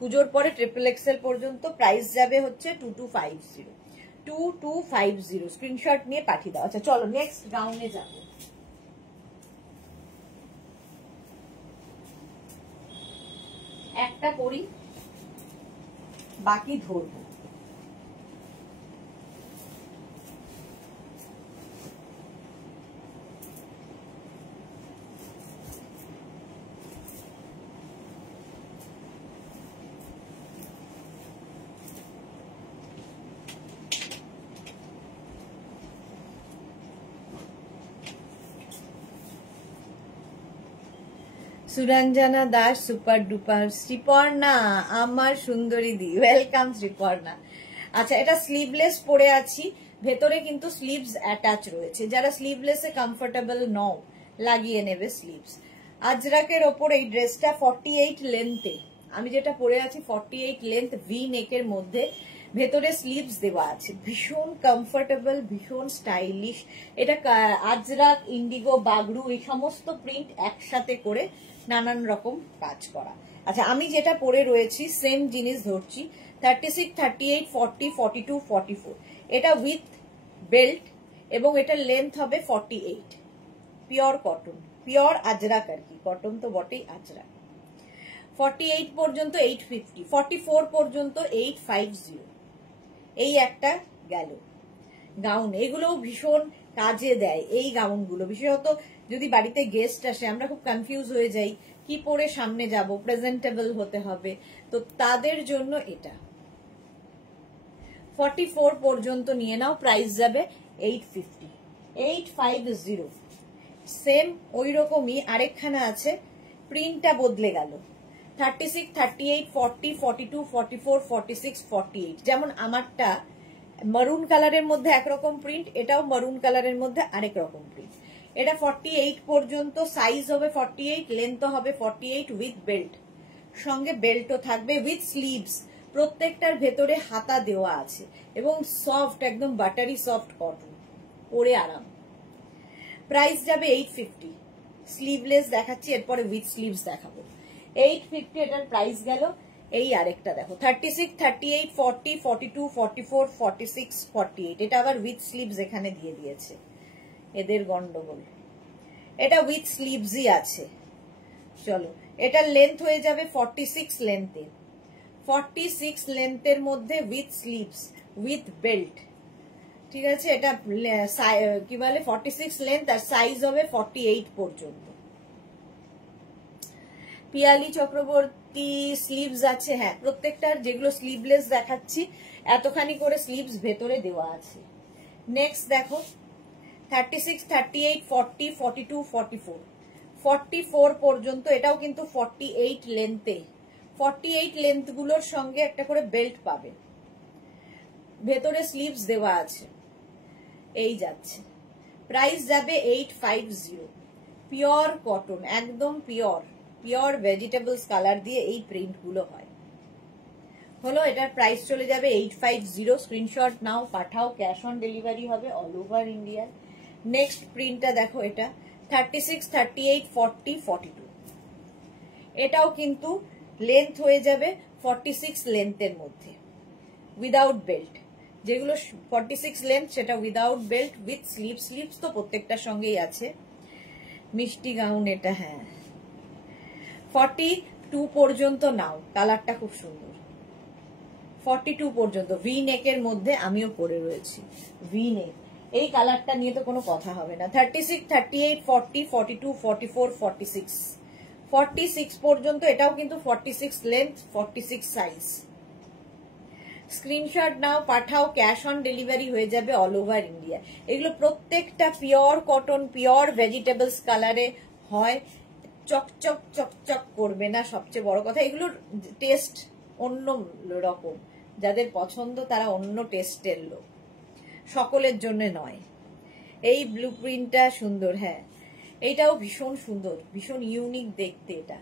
পুজোর পরে ট্রিপল এক্সেল পর্যন্ত প্রাইস যাবে হচ্ছে 2250, 2250। স্ক্রিনশট নিয়ে পাঠিয়ে দাও। আচ্ছা চলো, নেক্সট গাউনে যাবো। একটা করি, বাকি ধরবো। সুরঞ্জনা দাস সুপার ডুপার, শ্রীপর্ণা আমার সুন্দরী দি, ওয়েলকাম শ্রীপর্ণা। আচ্ছা, এটা স্লিভলেস পরে আছি, ভেতরে কিন্তু স্লিভস অ্যাটাচ রয়েছে। যারা স্লিভলেসে কমফোর্টেবল নও, লাগিয়ে নেবে স্লিভস। আজরাকের ওপর এই ড্রেসটা 48 লেন্থে, আমি যেটা পরে আছি 48 লেন্থ, ভি নেকের মধ্যে, ভেতরে স্লিভস দেওয়া আছে, ভীষণ কমফোর্টেবল, ভীষণ স্টাইলিশ। এটা আজরাক, ইন্ডিগো, বাগরু এই সমস্ত প্রিন্ট একসাথে করে নানান রকম কাজ করা। আচ্ছা, আমি যেটা পরে রয়েছি সেম জিনিস ধরছি, 36, 38, 40, 42, 44। এটা উইথ বেল্ট এবং এটার লেন্থ হবে 48। পিওর কটন, পিওর আজরাক আর কি, কটন তো বটেই, আজরাক। 48 পর্যন্ত 850, 44 পর্যন্ত 850। এই একটা গেল গাউন। এগুলোও ভীষণ কাজে দেয় এই গাউনগুলো, বিশেষত যদি বাড়িতে গেস্ট আসে, আমরা খুব কনফিউজ হয়ে যাই কি পরে সামনে যাব, প্রেজেন্টেবল হতে হবে, তো তাদের জন্য এটা। 44 পর্যন্ত নিয়ে নাও, প্রাইস যাবে 850, 850। সেম ওই রকমই আরেকখানা আছে, প্রিন্টটা বদলে গেল। 36, 38, 40, 42, 44, 46, 48। যেমন আমারটা মারুন কালারের মধ্যে একরকম প্রিন্ট, এটাও মারুন কালারের মধ্যে আরেক রকম প্রিন্ট। এটা 48 পর্যন্ত, সাইজ হবে 48, লেন্থ হবে 48 উইথ বেল্ট, সঙ্গে বেল্টও থাকবে উইথ স্লিভস। প্রত্যেকটার ভেতরে হাতা দেওয়া আছে এবং সফট, একদম বাটারি সফট কটন, পরে আরাম। প্রাইস যাবে 850। স্লিভলেস দেখাচ্ছি, এরপরে উইথ স্লিভস দেখাবো। 850 এটার প্রাইস গেল। এই আরেকটা দেখো, 36, 38, 40, 42, 44, 46, 48। এটা আবার উইথ স্লিভস এখানে দিয়ে দিয়েছে, এদের গন্ডগোল। এটা উইথ স্লিভসই আছে। চলো, এটার লেন্থ হয়ে যাবে 46 লেন্থে, 46 লেন্থের মধ্যে উইথ স্লিভস, উইথ বেল্ট। ঠিক আছে, এটা কি বলে 46 লেন্থ আর সাইজ হবে 48 পর্যন্ত। পিয়ালি চক্রবর্তী, স্লিভস আছে, হ্যাঁ প্রত্যেকটার যেগুলো স্লিভলেস দেখাচ্ছি এতখানি করে স্লিভস ভেতরে দেওয়া আছে। নেক্সট দেখো, 36, 38, 40, 42, 44, 44 পর্যন্ত, এটাও কিন্তু 48 লেন্থে। 48 লেন্থ গুলোর সঙ্গে একটা করে বেল্ট পাবে, ভেতরে স্লিভস দেওয়া আছে। এই যাচ্ছে, প্রাইস যাবে 850। পিওর কটন, একদম পিওর, পিওর ভেজিটেবলস কালার দিয়ে এই প্রিন্ট গুলো হয়। হলো, এটার প্রাইস চলে যাবে 850। স্ক্রিনশট নাও, পাঠাও, ক্যাশ অন ডেলিভারি হবে অল ওভার ইন্ডিয়া। নেক্সট প্রিন্টটা দেখো, এটা 36, 38, 40, 42। এটাও কিন্তু লেন্থ হয়ে যাবে 46 লেন্থের মধ্যে উইদাউট বেল্ট। যেগুলো 46 লেন্থ সেটা without belt with sleeve, sleeves তো প্রত্যেকটার সঙ্গেই আছে। মিষ্টি গাউন এটা, হ্যাঁ 42 পর্যন্ত নাও, কালারটা খুব সুন্দর। 42 পর্যন্ত ভি নেকের মধ্যে আমিও পরে রয়েছি, ভি নেক, এই কালারটা নিয়ে তো কোনো কথা হবে না। 36, 38, 40, 42, 44, 46, 46 পর্যন্ত, এটাও কিন্তু 46 লেন্থ, 46 সাইজ। স্ক্রিনশট নাও, পাঠাও, ক্যাশ অন ডেলিভারি হয়ে যাবে অল ওভার ইন্ডিয়া। এগুলো প্রত্যেকটা পিওর কটন, পিওর ভেজিটেবলস কালারে হয়, চকচক চকচক করবে না। সবচেয়ে বড় কথা, এগুলোর টেস্ট অন্য রকম, যাদের পছন্দ তারা অন্য টেস্টের লোক, সকলের জন্য নয়। এই ব্লু প্রিন্টটা সুন্দর, হ্যাঁ এইটাও ভীষণ সুন্দর, ভীষণ ইউনিক দেখতে। এটা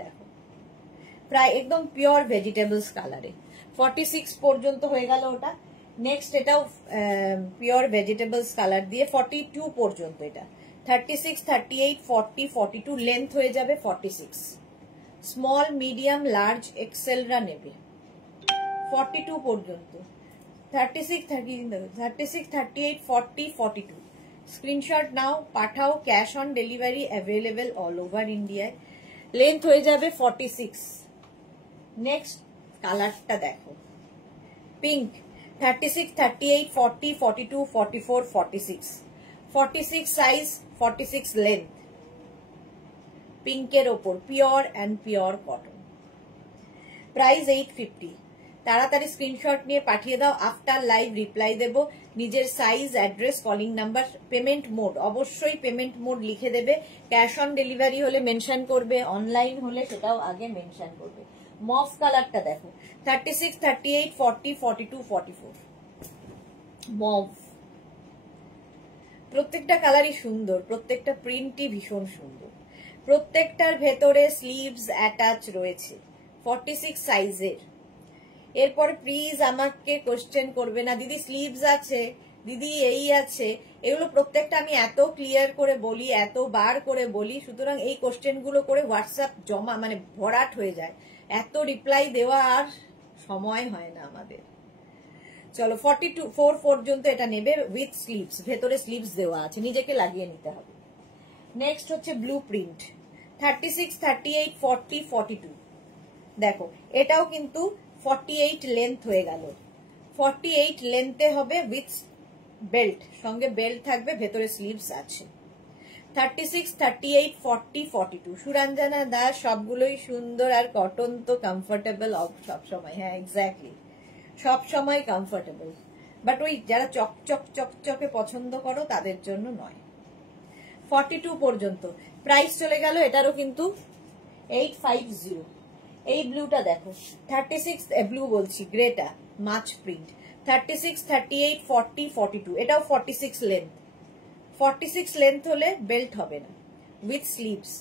দেখো, প্রায় একদম পিওর ভেজিটেবলস কালারে। 46 পর্যন্ত হয়ে গেল ওটা। নেক্সট এটাও পিওর ভেজিটেবলস কালার দিয়ে 42 পর্যন্ত। এটা 36, 38, 40, 42, লেন্থ হয়ে যাবে 46। স্মল, মিডিয়াম, লার্জ, এক্সেলরা নেবে 42 পর্যন্ত। 36, 38, 40, 42। স্ক্রিনশট নাও, পাঠাও, cash on delivery available all over ইন্ডিয়ায়। লেন্থ হয়ে যাবে 46, নেক্সট কালারটা দেখো, পিঙ্ক। 36, 38, 40, 42, 44, 46, 46 সাইজ, 46 লেন্থ, পিঙ্কের ওপর pure and pure cotton. Price 850। তাড়াতাড়ি স্ক্রিনশট নিয়ে পাঠিয়ে দাও, আফটার লাইভ রিপ্লাই দেব। নিজের size, address, calling number, payment mode, অবশ্যই পেমেন্ট মোড লিখে দেবে। ক্যাশ অন ডেলিভারি হলে মেনশন করবে, অনলাইন হলে সেটাও আগে মেনশন করবে। মফ কালারটা দেখো, 36, 38, 40, 42, 44, মফ। প্রত্যেকটা কালারই সুন্দর, প্রত্যেকটা প্রিন্টই ভীষণ সুন্দর। প্রত্যেকটার ভেতরে স্লিভস অ্যাটাচ রয়েছে 46 সাইজের। এরপর প্লিজ আমাকে কোশ্চেন করবে না, দিদি স্লিভস আছে, দিদি এই আছে। এগুলো প্রত্যেকটা আমি এত ক্লিয়ার করে বলি, এত বার করে বলি, সুতরাং এই কোশ্চেন গুলো করে হোয়াটসঅ্যাপ জমা মানে ভরাট হয়ে যায়, এত রিপ্লাই দেওয়া আর সময় হয় না আমাদের। চলো 44 পর্যন্ত এটা নেবে উইথ স্লিভস, ভেতরে স্লিভস দেওয়া আছে, নিজেকে লাগিয়ে নিতে হবে। নেক্সট হচ্ছে ব্লু প্রিন্ট, 36, 38, 40, 42। দেখো এটাও কিন্তু 48 লেন্থ হয়ে গেল, 48 লেন্থে হবে উইথ বেল্ট, সঙ্গে বেল্ট থাকবে, ভেতরে স্লিভস আছে। 36, 38, 40, 42। সুরঞ্জনা দাস, সবগুলোই সুন্দর আর কটন তো কমফোর্টেবল সবসময়। হ্যাঁ এক্স্যাক্টলি, সবসময় কমফোর্টেবল, বাট ওই যারা চকচক চকচকে পছন্দ করো তাদের জন্য নয়। 42 পর্যন্ত প্রাইস চলে গেল, এটারও কিন্তু 850। এই ব্লুটা দেখো, 36, ব্লু বলছি গ্রেটা, মাছ প্রিন্ট, 36, 38, 40, 42। এটাও 46 লেন্থ, 46 লেন্থ হলে বেল্ট হবে না, উইথ স্লিভস।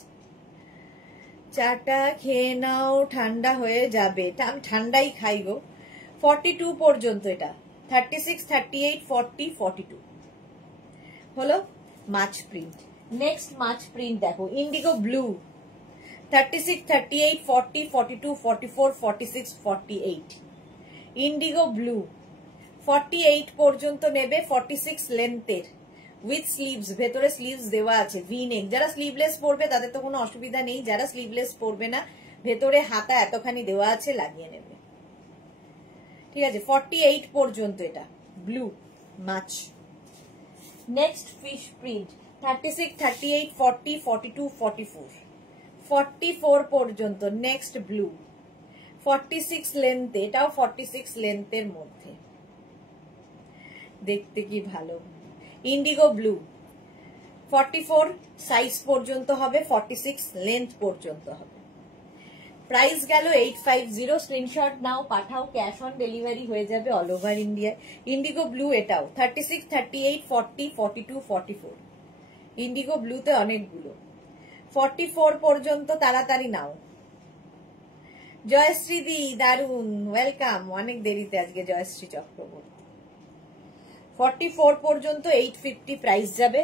চাটা খেয়ে নাও, ঠান্ডা হয়ে যাবে। আমি ঠান্ডাই খাই গো। 42 পর্যন্ত এটা, 36, 38, 40, 42 হলো মাছ প্রিন্ট। নেক্সট মাছ প্রিন্ট দেখো, ইন্ডিগো ব্লু, 36, 38, 40, 42, 44, 46, 48। ইন্ডিগো ব্লু 48 পর্যন্ত নেবে, 46 লেন্থের উইথ স্লিভস, ভেতরে স্লিভস দেওয়া আছে, ভি নেক। যারা স্লিভলেস পরবে তাদের তো কোনো অসুবিধা নেই, যারা স্লিভলেস পরবে না ভেতরে হাতা এতখানি দেওয়া আছে, লাগিয়ে নেবে। ঠিক আছে, 48 পর্যন্ত এটা ব্লু মাছ। নেক্সট ফিশ প্রিন্ট, 36, 38, 40, 42, 44, 44 পর্যন্ত নেক্সট ব্লু, 46 লেন্থ, এটাও 46 লেন্থের মধ্যে, দেখতে কি ভালো। ইন্ডিগো ব্লু 44 সাইজ পর্যন্ত হবে, 46 লেন্থ পর্যন্ত হবে। প্রাইস গেল 850। স্ক্রিনশট নাও, পাঠাও, ক্যাশ অন ডেলিভারি হয়ে যাবে অল ওভার ইন্ডিয়ায়। ইন্ডিগো ব্লু এটাও 36, 38, 40, 42, 44। ইন্ডিগো ব্লুতে অনেকগুলো, 44 পর্যন্ত তাড়াতাড়ি নাও। জয়শ্রী দি দারুন, ওয়েলকাম, অনেক দেরিতে আজকে জয়শ্রী চক্রবর্তী। 44 পর্যন্ত 850 প্রাইস যাবে।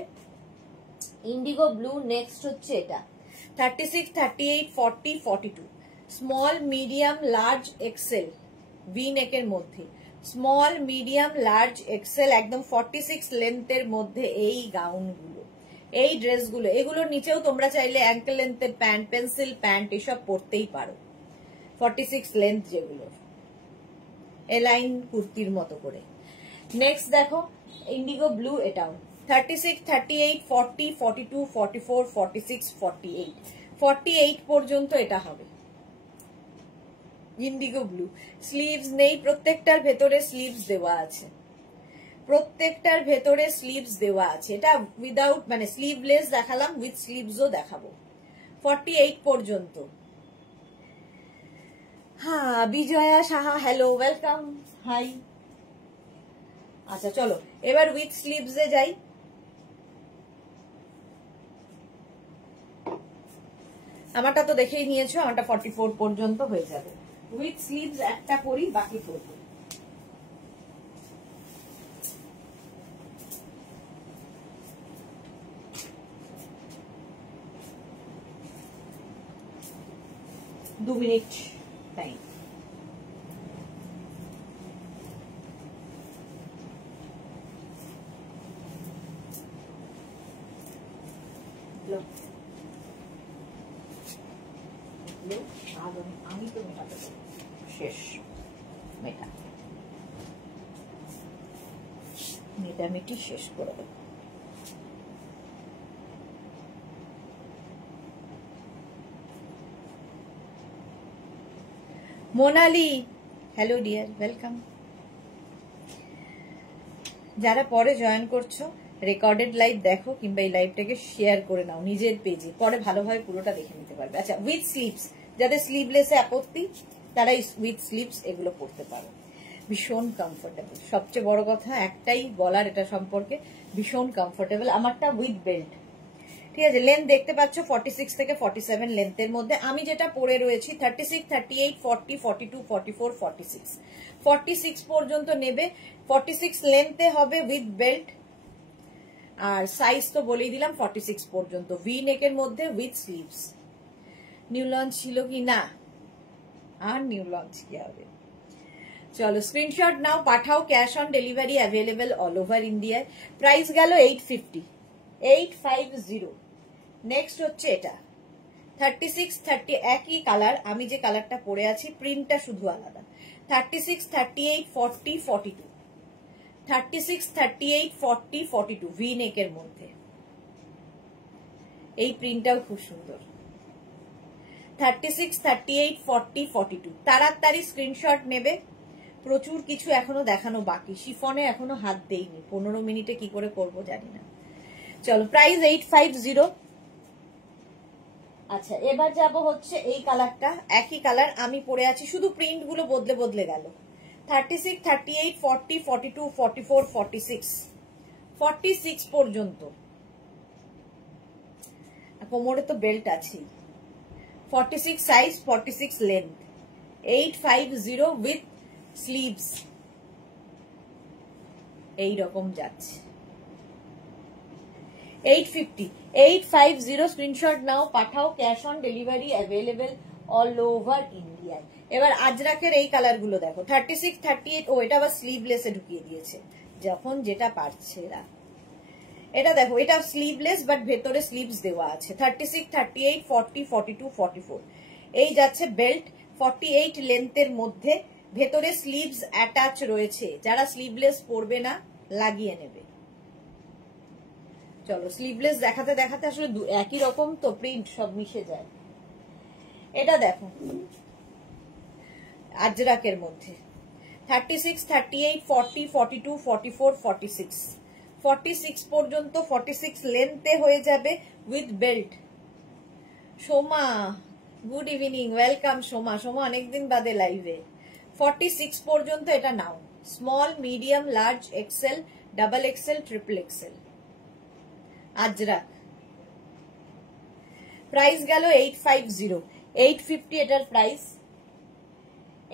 ইন্ডিগো ব্লু নেক্সট হচ্ছে এটা, 36, 38, 40, 42। Small, medium, large, XL, V নেকের মধ্যে, স্মল, মিডিয়াম, লার্জ, এক্সেল, একদম 46 লেন্থের মধ্যে এই গাউনগুলো, এই ড্রেসগুলো। এগুলোর নিচেও তোমরা চাইলে অ্যাঙ্কেল লেন্থের প্যান্ট, পেন্সিল প্যান্ট এসব পরতেই পারো, 46 লেন্থ যেগুলো, এলাইন কুর্তির মতো করে। নেক্সট দেখো ইন্ডিগো ব্লু, এটাও 36, 38, 40, 42, 44, 46, 48। 48 পর্যন্ত এটা হবে ইন্ডিগো ব্লু। স্লিভস নেই, প্রত্যেকটার ভেতরে স্লিভস দেওয়া আছে, প্রত্যেকটার ভেতরে স্লিভস দেওয়া আছে। এটা উইদাউট মানে স্লিভলেস দেখালাম, উইথ স্লিভসও দেখাবো। 48 পর্যন্ত। হ্যাঁ, Bijoya Saha, hello, welcome, hi. আচ্ছা চলো এবার উইথ স্লিভস এ যাই। আমারটা তো দেখেই নিয়েছো, আমারটা 44 পর্যন্ত হয়ে যাবে। উইথ স্লিভস একটা করি, বাকি করবো। দু মিনিট টাইম। আমি তো মেটাতে পারি। শেষ। মেটামেটি শেষ করে দেব। Monali, hello dear, welcome. যারা পরে জয়েন করছো রেকর্ডেড লাইভ দেখো, কিংবা এই লাইভটাকে শেয়ার করে নাও নিজের পেজে, পরে ভালোভাবে পুরোটা দেখে নিতে পারবে। আচ্ছা, উইথ স্লিভস, যাদের স্লিভলেসে আপত্তি তারা উইথ স্লিভস এগুলো পড়তে পারো। ভীষণ কমফোর্টেবল, সবচেয়ে বড় কথা একটাই বলার এটা সম্পর্কে, ভীষণ কমফোর্টেবল। আমারটা উইথ বেল্ট, ঠিক আছে। লেন্থ দেখতে পাচ্ছ 46 থেকে 47 লেন্থের মধ্যে। আমি যেটা পরে রয়েছি 36, 38, 40, 42, 44, 46, 46 পর্যন্ত নেবে। 46 লেন্থে হবে উইথ বেল্ট, আর সাইজ তো বলেই দিলাম 46 পর্যন্ত। ভি নেকের মধ্যে উইথ স্লিভস। নিউ লঞ্চ ছিল কি না, আর নিউ লঞ্চ কি হবে। চলো স্ক্রিনশট নাও, পাঠাও, cash on delivery available all over ইন্ডিয়ায়। প্রাইস গেল 850, 850। নেক্সট হচ্ছে এটা 36, 30, একই কালার, আমি যে কালারটা পরে আছি প্রিন্টটা শুধু আলাদা। 36, 38, 40, 42, 36, 38, 40, 42 ভি নেকের মধ্যে। এই প্রিন্টটাও খুব সুন্দর। 36, 38, 40, 42 তাড়াতাড়ি স্ক্রিনশট নেবে। প্রচুর কিছু এখনো দেখানো বাকি, শিফনে এখনো হাত দেইনি, 15 মিনিটে কি করে করব জানি না। চলো প্রাইস 850। আচ্ছা, এবার যাব হচ্ছে এই কালারটা, একই কালার আমি পরে আছি, শুধু প্রিন্ট গুলো বদলে বদলে গেল। 36, 38, 40, 42, 44, 46, 46 পর্যন্ত। কোমরে তো বেল্ট আছে। 46 সাইজ, 46 লেন্থ, 850 উইথ স্লিভস। এই রকম যাচ্ছে 850, 850 স্ক্রিনশট নাও, পাঠাও, cash on delivery available all over ইন্ডিয়ায়। এবার আজরাকের এই কালার গুলো দেখো, 36, 38, ও এটা আবার স্লিভলেসে ঢুকিয়ে দিয়েছে, যখন যেটা পারছে এরা। এটা দেখো, এটা স্লিভলেস বাট ভেতরে স্লিভস দেওয়া আছে। 36, 38, 40, 42, 44 এই যাচ্ছে বেল্ট। 48 লেন্থের মধ্যে, ভেতরে স্লিভস অ্যাটাচ রয়েছে, যারা স্লিভলেস পরবে না লাগিয়ে নেবে। চলো স্লিভলেস দেখাতে দেখাতে আসলে একই রকম তো প্রিন্ট সব মিশে যায়। এটা দেখো আজরাকের মধ্যে 36, 38, 40, 42, 44, 46, 46 পর্যন্ত। 46 লেন্থে হয়ে যাবে with belt. Soma, good evening, welcome Soma. Soma অনেকদিন বাদে লাইভে। 46 পর্যন্ত এটা নাও, small, medium, large, XL, double XL, triple XL. Ajrak price গেল 850, 850 এটার প্রাইস।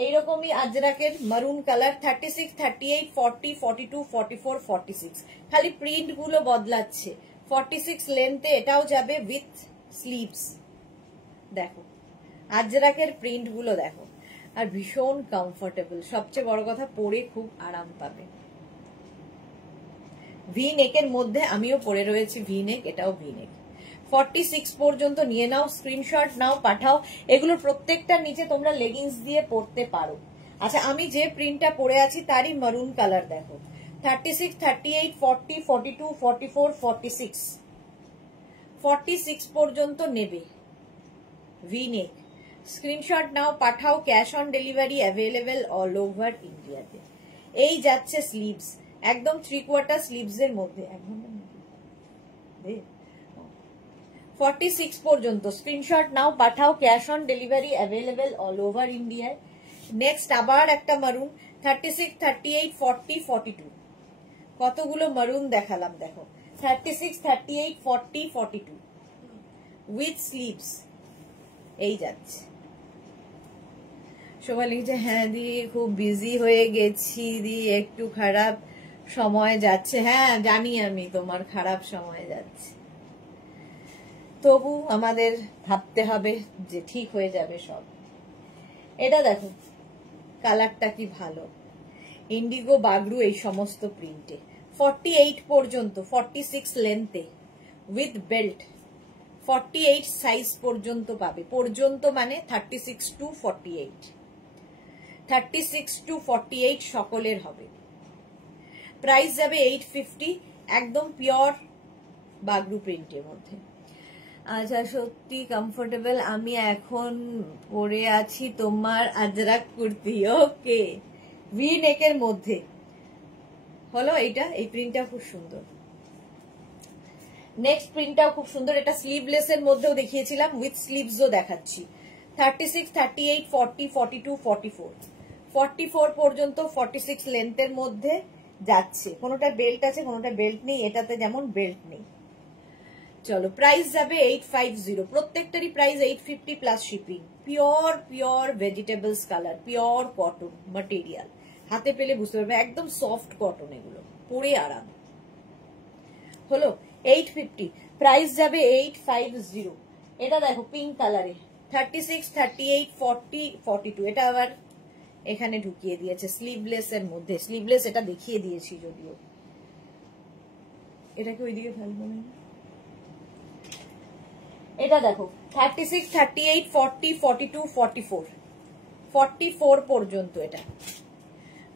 এইরকমই আজরাকের মারুন কালার 36, 38, 40, 42, 44, 46 খালি প্রিন্ট গুলো বদলাচ্ছে। 46 লেন্থে এটাও যাবে উইথ স্লিভস। দেখো আজরাকের প্রিন্ট গুলো দেখো, আর ভীষণ কমফোর্টেবল, সবচেয়ে বড় কথা পরে খুব আরাম পাবে। ভি নেকের মধ্যে আমিও পরে রয়েছি ভি নেক, এটাও ভি নেক। 46 পর্যন্ত নিয়ে নাও, স্ক্রিনশট নাও, পাঠাও। এগুলোর প্রত্যেকটার নিচে তোমরা লেগিংস দিয়ে পরতে পারো। আচ্ছা, আমি যে প্রিন্টটা পরে আছি তারই মারুন কালার দেখো। 36, 38, 40, 42, 44, 46, 46 পর্যন্ত নেবে ভি নেক। স্ক্রিনশট নাও, পাঠাও, cash on delivery available all over ইন্ডিয়াতে। এই যাচ্ছে স্লিভস, একদম 3/4 স্লিভস এর মধ্যে, 46 পর্যন্ত। স্ক্রিনশট নাও, পাঠাও, cash on delivery available all over ইন্ডিয়ায়। নেক্সট আবার একটা মারুন 36, 38, 40, 42 কতগুলো মারুন দেখালাম দেখো। 36, 38, 40, 42 উইথ স্লিভস। এই যাচ্ছে। সবাই লিখছে হ্যাঁ দি খুব বিজি হয়ে গেছি দি, একটু খারাপ সময় যাচ্ছে। হ্যাঁ জানি আমি তোমার খারাপ সময় যাচ্ছে, তবু আমাদের ভাবতে হবে যে ঠিক হয়ে যাবে সব। এটা দেখো কালারটা কি ভালো, ইন্ডিগো, বাগরু, এই সমস্ত প্রিন্টে। 48 পর্যন্ত, 46 লেন্থে উইথ বেল্ট। 48 সাইজ পর্যন্ত পাবে, পর্যন্ত মানে 36 to 48। 36 to 48 সকলের হবে। প্রাইস যাবে 850, একদম পিওর বাগরু প্রিন্টের মধ্যে। আচ্ছা, সত্যি কমফোর্টেবল। আমি এখন পরে আছি তোমার আজরাক কুর্তি। ওকে, ভি নেকের মধ্যে হলো এইটা। এই প্রিন্টটা খুব সুন্দর। নেক্সট প্রিন্টটাও খুব সুন্দর। এটা স্লিভলেস এর মধ্যেও দেখিয়েছিলাম, উইথ স্লিভসও দেখাচ্ছি। 36, 38, 40, 42, 44, 44 পর্যন্ত 46 লেন্থের মধ্যে যাচ্ছে। কোনোটা বেল্ট আছে, কোনোটা বেল্ট নেই। এটাতে যেমন বেল্ট নেই। চলো, প্রাইস যাবে 850। প্রত্যেকটারই price 850 plus shipping. Pure vegetables colour, pure cotton material. হাতে পেলে বুঝতে পারবে একদম সফট কটন, এগুলো পরে আরাম। হলো 850, প্রাইস যাবে 850। এটা দেখো পিঙ্ক কালারে, 36, 38, 40, 42। এটা আবার এখানে ঢুকিয়ে দিয়েছে স্লিভলেস এর মধ্যে। স্লিভলেস এটা দেখিয়ে দিয়েছি যদিও। এটাকে ওইদিকে ফেলবো না। এটা দেখো 36, 38, 40, 42, 44, 44 পর্যন্ত। এটা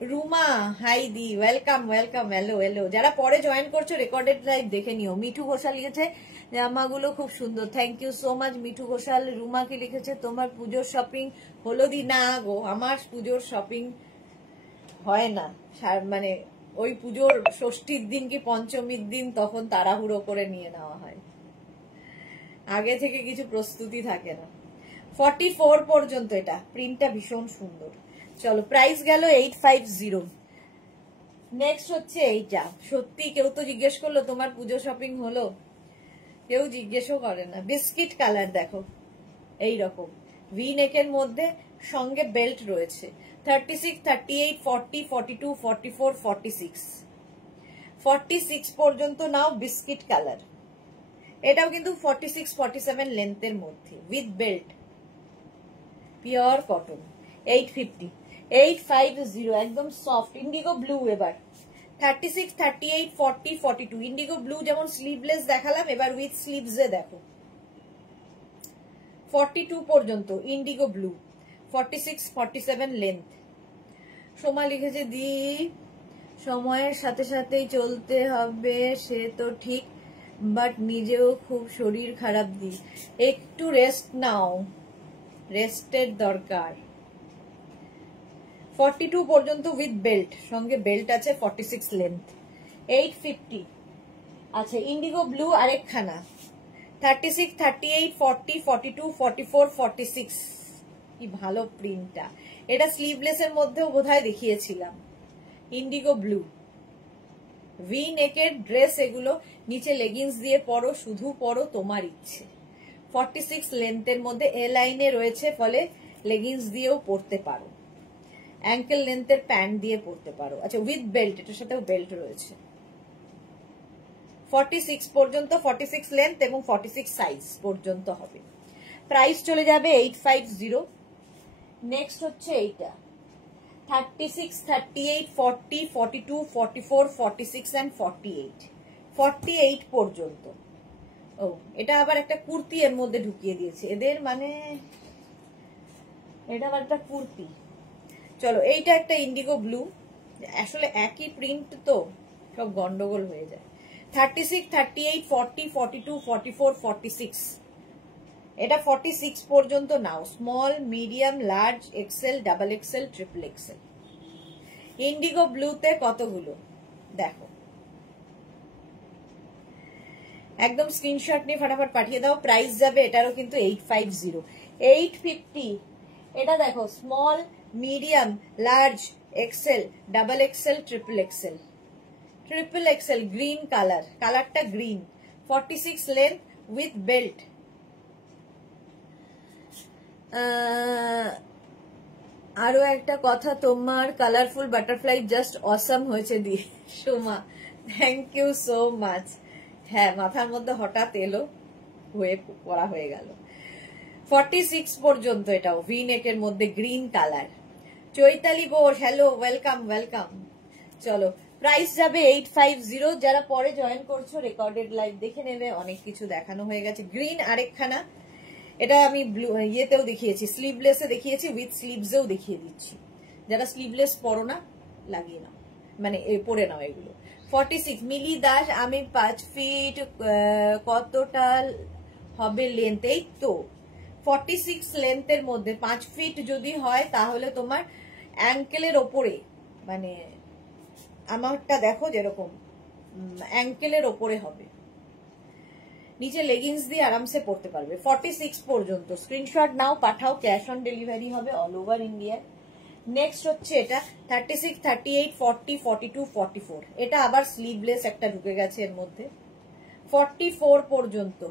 রুমা, হাই দি, ওয়েলকাম ওয়েলকাম। এলো এলো, যারা পরে জয়েন করছো রেকর্ডেড লাইভ দেখে নিও। মিঠু ঘোষাল লিখেছে জামাগুলো খুব সুন্দর, thank you so much Mithu Ghoshal. Ruma কি লিখেছে, তোমার পুজোর শপিং হলো? দি না গো, আমার পুজোর শপিং হয় না। মানে ওই পুজোর ষষ্ঠীর দিন কি পঞ্চমীর দিন তখন তাড়াহুড়ো করে নিয়ে নেওয়া হয়, আগে থেকে কিছু প্রস্তুতি থাকে না। 44 পর্যন্ত। এটা প্রিন্টটা ভীষণ সুন্দর। চলো, প্রাইস গেল 850। নেক্সট হচ্ছে এইটা। সত্যি কেউ তো জিজ্ঞেস করলো তোমার পুজো শপিং হলো? কেউ জিজ্ঞেসও করে না। বিস্কিট কালার দেখো, এই রকম ভি নেকের মধ্যে, সঙ্গে বেল্ট রয়েছে। 36, 38, 40, 42, 44, 46, 46 পর্যন্ত নাও। Biscuit colour. এটাও কিন্তু 46, 47 লেন্থের মধ্যে, উইথ বেল্ট, পিওর কটন। 850, 850, একদম সফট ইন্ডিগো ব্লু। এবার 36, 38, 40, 42। ইন্ডিগো ব্লু যেমন স্লিভলেস দেখালাম, এবার উইথ স্লিভস এ দেখো। 42 পর্যন্ত ইন্ডিগো ব্লু, 46, 47 লেন্থ। সোমা লিখেছে দি সময়ের সাথে সাথেই চলতে হবে, সে তো ঠিক, বাট নিজেও খুব শরীর খারাপ। দি একটু রেস্ট নাও, রেস্টের দরকার। 42 পর্যন্ত উইথ বেল্ট, সঙ্গে বেল্ট আছে। 46 লেন্থ, 850। আচ্ছা, ইন্ডিগো ব্লু আরেকখানা, 36, 38, 40, 42, 44, 46। কি ভালো প্রিন্টটা। এটা স্লিভলেস এর মধ্যেও বোধহয় দেখিয়েছিলাম। ইন্ডিগো ব্লু, ভি নেকের ড্রেস এগুলো। নিচে লেগিংস দিয়ে পরো, শুধু পরো তোমার ইচ্ছে। 46 লেন্থের মধ্যে এ লাইনে রয়েছে, ফলে লেগিংস দিয়েও পরতে পারো, অ্যাঙ্কেল লেন্থের প্যান্ট দিয়ে পরতে পারো। আচ্ছা, উইথ বেল্ট, এটার সাথেও বেল্ট রয়েছে। 46 পর্যন্ত, 46 লেন্থ এবং 46 সাইজ পর্যন্ত হবে। প্রাইস চলে যাবে 850। নেক্সট হচ্ছে এইটা, 36, 38, 40, 42, 44, 46 and 48, 48 পর্যন্ত। ও, এটা আবার একটা কুর্তি এর মধ্যে ঢুকিয়ে দিয়েছে এদের, মানে এটা আবার একটা কুর্তি। চলো, এইটা একটা ইন্ডিগো ব্লু। আসলে একই প্রিন্ট তো সব গন্ডগোল হয়ে যায়। 36, 38, 40, 42, 44, 46। এটা 46 পর্যন্ত নাও। Small, medium, large, XL, double XL, triple XL. Indigo ব্লুতে কতগুলো দেখো, একদম স্ক্রিনশট নিয়ে ফটাফট পাঠিয়ে দাও। প্রাইস যাবে এটারও কিন্তু 850, 850। এটা দেখো, small, medium, large, XL, double XL, triple XL. Triple XL green colour, কালারটা গ্রিন। 46 length with belt. আরো একটা কথা, তোমার কালারফুল বাটারফ্লাই জাস্ট অসাম হয়েছে দি। Soma, thank you so much. হ্যাঁ, মাথার মধ্যে হঠাৎ এলো, হয়ে পড়া হয়ে গেল। 46 পর্যন্ত। এটাও ভি নেকের মধ্যে, green colour. Chaitali Bose, hello, welcome welcome. চলো, প্রাইস যাবে 850। যারা পরে জয়েন করছো রেকর্ডেড লাইভ দেখে নেবে, অনেক কিছু দেখানো হয়ে গেছে। গ্রিন আরেকখানা, এটা আমি ব্লু ইয়েতেও দেখিয়েছি, স্লিভলেসে দেখিয়েছি, উইথ স্লিভসেও দেখিয়ে দিচ্ছি। যারা স্লিভলেস পরো না লাগিয়ে নাও, মানে পরে নাও এগুলো। 46 মিলি দাস, আমি 5 ফিট, কতটা হবে লেন্থ? এই তো 46 লেন্থের মধ্যে 5 ফিট যদি হয় তাহলে তোমার অ্যাঙ্কেলের ওপরে, মানে আমারটা দেখো যেরকম অ্যাঙ্কেলের ওপরে হবে, নিচে লেগিংস দিয়ে আরামসে পড়তে পারবে। 46 পর্যন্ত স্ক্রিনশট নাও, পাঠাও, ক্যাশ অন ডেলিভারি হবে অল ওভার ইন্ডিয়া। নেক্সট হচ্ছে এটা 36, 38, 40, 42, 44, এটা আবার স্লিভলেস একটা ঢুকে গেছে এর মধ্যে। 44 পর্যন্ত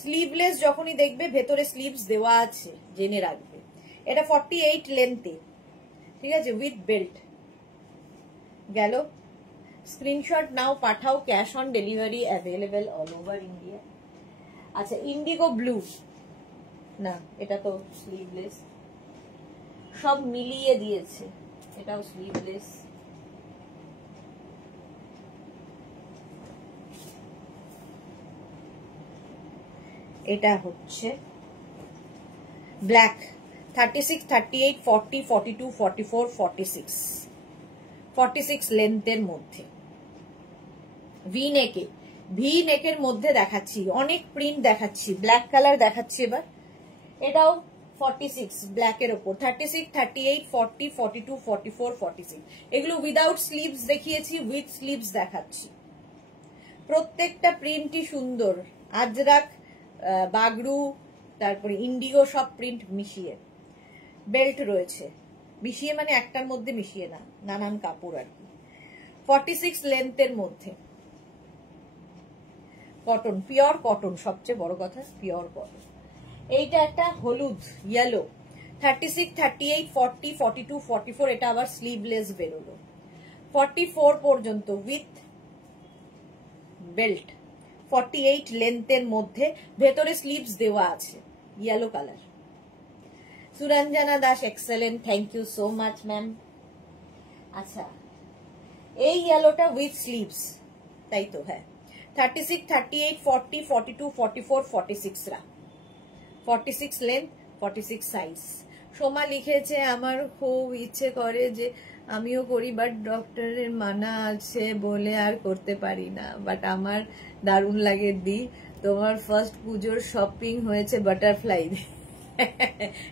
স্লিভলেস যখনই দেখবে ভেতরে স্লিভস দেওয়া আছে জেনে রাখবে। এটা 48 লেন্থে, ঠিক আছে, উইথ বেল্ট। গেল, স্ক্রিনশট নাও, পাঠাও, cash on delivery available all over India. আচ্ছা, ইন্ডিগো ব্লু, না এটা তো স্লিভলেস, সব মিলিয়ে দিয়েছে, এটাও স্লিভলেস। এটা হচ্ছে ব্ল্যাক, 36, 38, 40, 42, 44, 46, 46 লেন্থের মধ্যে। ভি নেকে, ভি নেকের মধ্যে দেখাচ্ছি, অনেক প্রিন্ট দেখাচ্ছি, ব্ল্যাক কালার দেখাচ্ছি এবার। এটাও 46 ব্ল্যাকের ওপর, 36, 38, 40, 42, 44, 46, এগুলো উইদাউট স্লিভস দেখিয়েছি, উইথ স্লিভস দেখাচ্ছি। প্রত্যেকটা প্রিন্টই সুন্দর, আজরাক, বাগরু, তারপরে ইন্ডিগো, সব প্রিন্ট মিশিয়ে। বেল্ট রয়েছে, মিশিয়ে মানে একটার মধ্যে মিশিয়ে না, নানান কাপড় আর কি। 46 লেন্থের মধ্যে, কটন, পিওর কটন, সবচেয়ে বড় কথা পিওর কটন। এইটা একটা হলুদ ইয়েলো, 36, 38, 40, 42, 44, এটা আবার স্লিভলেস বেরোলো। 44 পর্যন্ত উইথ বেল্ট, 48 লেন্থের মধ্যে, ভেতরে স্লিভস দেওয়া আছে, yellow colour. Suranjana Das, excellent, thank you so much ma'am. আচ্ছা, এই ইয়েলোটা উইথ স্লিভস, তাই তো? হ্যাঁ, 36, 38, 40, 42, 44, 46 রা, 46 লেন্থ, 46 সাইজ। সোমা লিখেছে, আমার খুব ইচ্ছে করে যে আমিও করি, বাট ডক্টরের মানা আছে বলে আর করতে পারি না, বাট আমার দারুণ লাগে দি। তোমার ফার্স্ট পুজোর শপিং হয়েছে বাটারফ্লাই দিয়ে।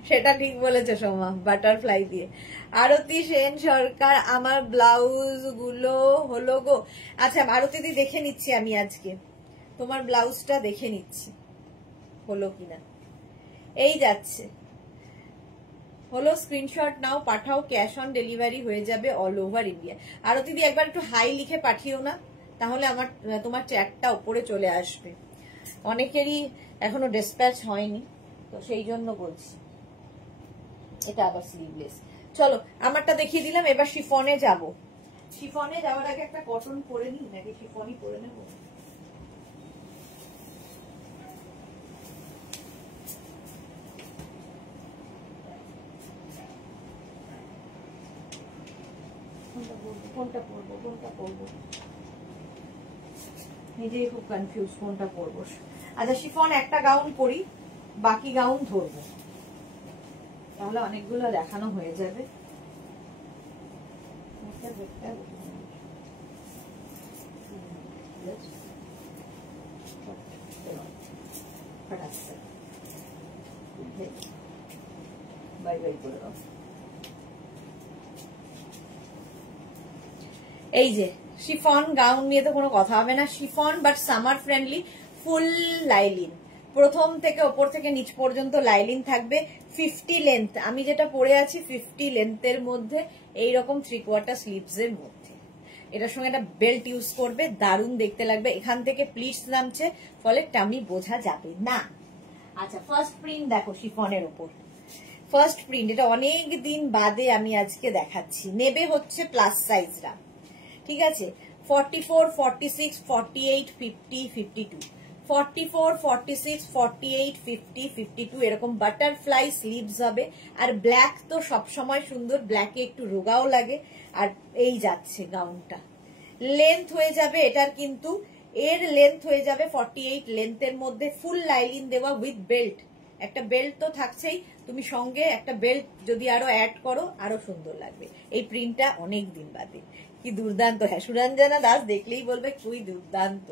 সেটা ঠিক বলেছে সোমা, বাটারফ্লাই দিয়ে। আরতি সেন সরকার, আমার ব্লাউজ গুলো হলো গো। আচ্ছা আরতি দি, দেখে নিচ্ছি আমি আজকে তোমার ব্লাউজটা, দেখে নিচ্ছি হলো কিনা। এই যাচ্ছে, হলো, স্ক্রিনশট নাও, পাঠাও, ক্যাশ অন ডেলিভারি হয়ে যাবে অল ওভার ইন্ডিয়া। আরতি দি একবার একটু হাই লিখে পাঠিও না, তাহলে আমার তোমার চ্যাটটা উপরে চলে আসবে। অনেকেরই এখনো ডিসপ্যাচ হয়নি, তো সেই জন্য বলছি। এটা আবার স্লিভলেস। চলো আমারটা দেখিয়ে দিলাম, এবার শিফনে যাব। শিফনে যাওয়ার আগে একটা কটন পরে নিই, নাকি শিফনই পরে নেব? কোনটা পরবো নিজেই খুব কনফিউজ, কোনটা পরবো। আচ্ছা, শিফন একটা গাউন পরি, বাকি গাউন ধরবো, তাহলে অনেকগুলো দেখানো হয়ে যাবে। বাই বাই করে দাও। এই যে শিফন গাউন নিয়ে তো কোনো কথা হবে না, chiffon but summer friendly, full lining, প্রথম থেকে ওপর থেকে নিচ পর্যন্ত লাইলিন থাকবে। 50 লেন্থ, আমি যেটা পরে আছি 50 লেন্থের মধ্যে, এইরকম 3/4 স্লিভস এর মধ্যে। এটার সঙ্গে একটা বেল্ট ইউজ করবে, দারুণ দেখতে লাগবে। এখান থেকে প্লিটস নামছে, ফলে টামি বোঝা যাবে না। আচ্ছা, ফার্স্ট প্রিন্ট দেখো শিফনের ওপর, ফার্স্ট প্রিন্ট, এটা অনেক দিন বাদে আমি আজকে দেখাচ্ছি। নেবে হচ্ছে প্লাস সাইজরা, ঠিক আছে? 44, 46, 48, 50, 52, 44, 46, 48, 50, 52, এরকম বাটারফ্লাই স্লিভস হবে। আর ব্ল্যাক তো সবসময় সুন্দর, ব্ল্যাকে একটু রোগাও লাগে। আর এই যাচ্ছে গাউনটা, লেন্থ হয়ে যাবে এটার, কিন্তু এর লেন্থ হয়ে যাবে 48 লেন্থের মধ্যে, ফুল লাইলিন দেওয়া উইথ বেল্ট, একটা বেল্ট তো থাকছেই, তুমি সঙ্গে একটা বেল্ট যদি আরো অ্যাড করো আরো সুন্দর লাগবে। এই প্রিন্টটা অনেক দিন বাদে, কি দুর্দান্ত। হ্যাঁ, সুরঞ্জনা দাস দেখলেই বলবে খুবই দুর্দান্ত।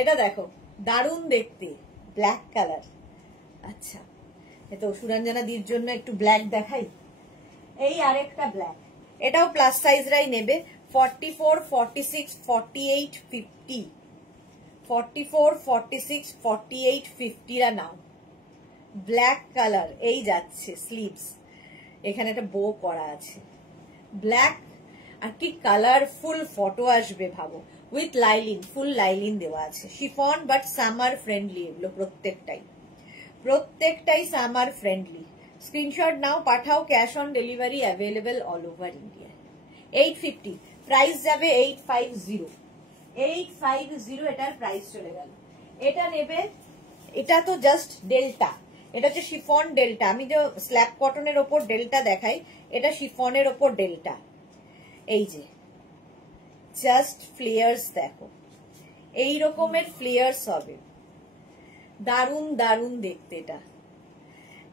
এটা দেখো, দারুণ দেখতে, ব্ল্যাক কালার। আচ্ছা, তো সুরঞ্জনা দির জন্য একটু ব্ল্যাক দেখাই। এই আরেকটা ব্ল্যাক, এটাও প্লাস সাইজরাই নেবে। 44, 46, 48, 50, 44, 46, 48, 50 রা নাও। ব্ল্যাক কালার, এই যাচ্ছে স্লিভস, এখানে একটা বো করা আছে, ব্ল্যাক। আর কি কালারফুল ফটো আসবে ভাবো, উইথ লাইলিন, ফুল লাইলিন দেওয়া আছে। শিফন বাট সামার ফ্রেন্ডলি, এগুলো প্রত্যেকটাই সামার ফ্রেন্ডলি। স্ক্রিনশট নাও, পাঠাও, cash on delivery available all over India. 850, price যাবে 850, 850 এটার প্রাইস চলে গেল। এটা নেবে, এটা তো জাস্ট ডেল্টা, এটা হচ্ছে শিফন ডেল্টা। আমি যে স্ল্যাব কটনের ওপর ডেল্টা দেখাই, এটা শিফনের ওপর ডেল্টা। এই যে জাস্ট ফ্লেয়ার্স দেখো, এই রকমের ফ্লেয়ার্স হবে, দারুন দারুন দেখতে। এটা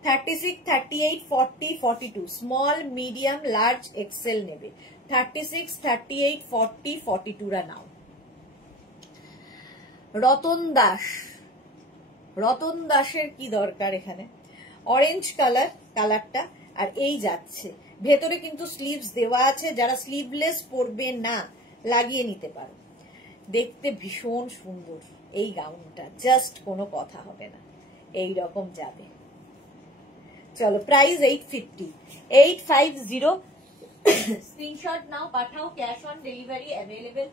36, 38, 40, 42, স্মল, মিডিয়াম, লার্জ, এক্সেল নেবে। 36, 38, 40, 42 রা নাও। রতন দাসের কি দরকার এখানে, অরেঞ্জ কালারটা, আর এই যাচ্ছে ভেতরে কিন্তু স্লিভস দেওয়া আছে, যারা স্লিভলেস পরবে না লাগিয়ে নিতে পারো। দেখতে ভীষণ সুন্দর এই গাউনটা, জাস্ট কোনো কথা হবে না, এই রকম যাবে। চলো, প্রাইস 850, 850। স্ক্রিনশট নাও, পাঠাও, cash on delivery available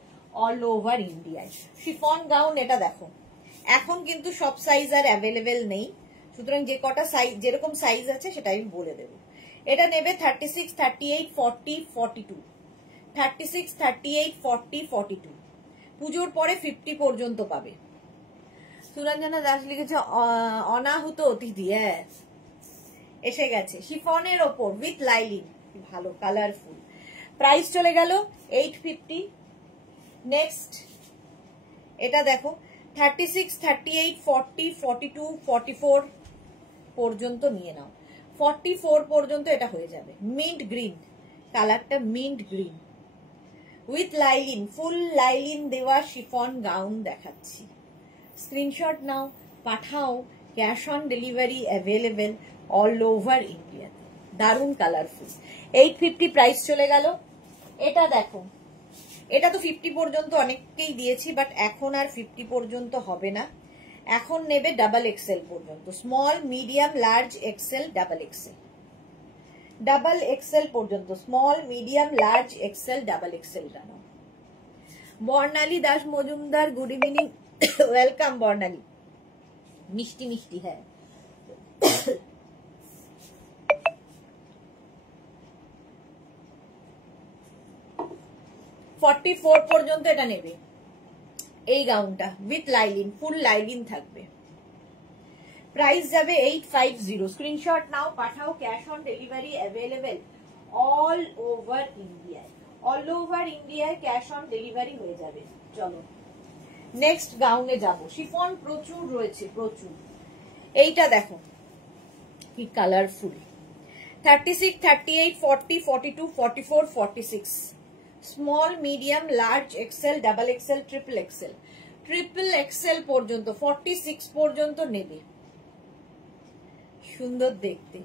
all over ইন্ডিয়ায়। শিফন গাউন, এটা দেখো, এখন কিন্তু সব সাইজ আর অ্যাভেলেবেল নেই, সুতরাং যে কটা সাইজ, যেরকম সাইজ আছে সেটা আমি বলে দেবো। এটা নেবে 36, 38, 40, 42, 36, 38, 40, 42। পুজোর পরে 50 পর্যন্ত পাবে। সুরঞ্জনা দাস লিখেছে অনাহুত অতিথি, হ্যাঁ এসে গেছে, শিফনের ওপর উইথ লাইলিন, ভালো কালারফুল। প্রাইস চলে গেল 850। নেক্সট এটা দেখো, 36, 38, 40, 42, 44 পর্যন্ত নিয়ে নাও। 44 পর্যন্ত এটা হয়ে যাবে। মিন্ট গ্রিন কালারটা, mint green with lining, full lining দেওয়া শিফন গাউন দেখাচ্ছি। স্ক্রিনশট নাও, পাঠাও, cash on delivery available all over ইন্ডিয়াতে। দারুন কালারফুল। 850 প্রাইস চলে গেল। এটা দেখো, এটা তো 50 পর্যন্ত অনেককেই দিয়েছি, বাট এখন আর 50 পর্যন্ত হবে না, এখন নেবে ডাবল এক্সেল পর্যন্ত, small, medium, large, XL, double XL. Double XL পর্যন্ত, small, medium, large, XL, double XL জানো। Barnali Das Majumdar, good evening, welcome Barnali. মিষ্টি মিষ্টি, হ্যাঁ। 44 পর্যন্ত এটা নেবে এই গাউনটা, উইথ লাইলিন, ফুল লাইলিন থাকবে। প্রাইস যাবে 850। স্ক্রিনশট নাও, পাঠাও, cash on delivery available all over ইন্ডিয়ায়। অল ওভার ইন্ডিয়ায় ক্যাশ অন ডেলিভারি হয়ে যাবে। চলো নেক্সট গাউনে যাব। শিফন প্রচুর রয়েছে, প্রচুর। এইটা দেখো কি colourful. 36, 38, 40, 42, 44, 46, small, medium, large, XL, double XL, triple XL. Triple XL পর্যন্ত 46 পর্যন্ত নেবে। সুন্দর দেখতে।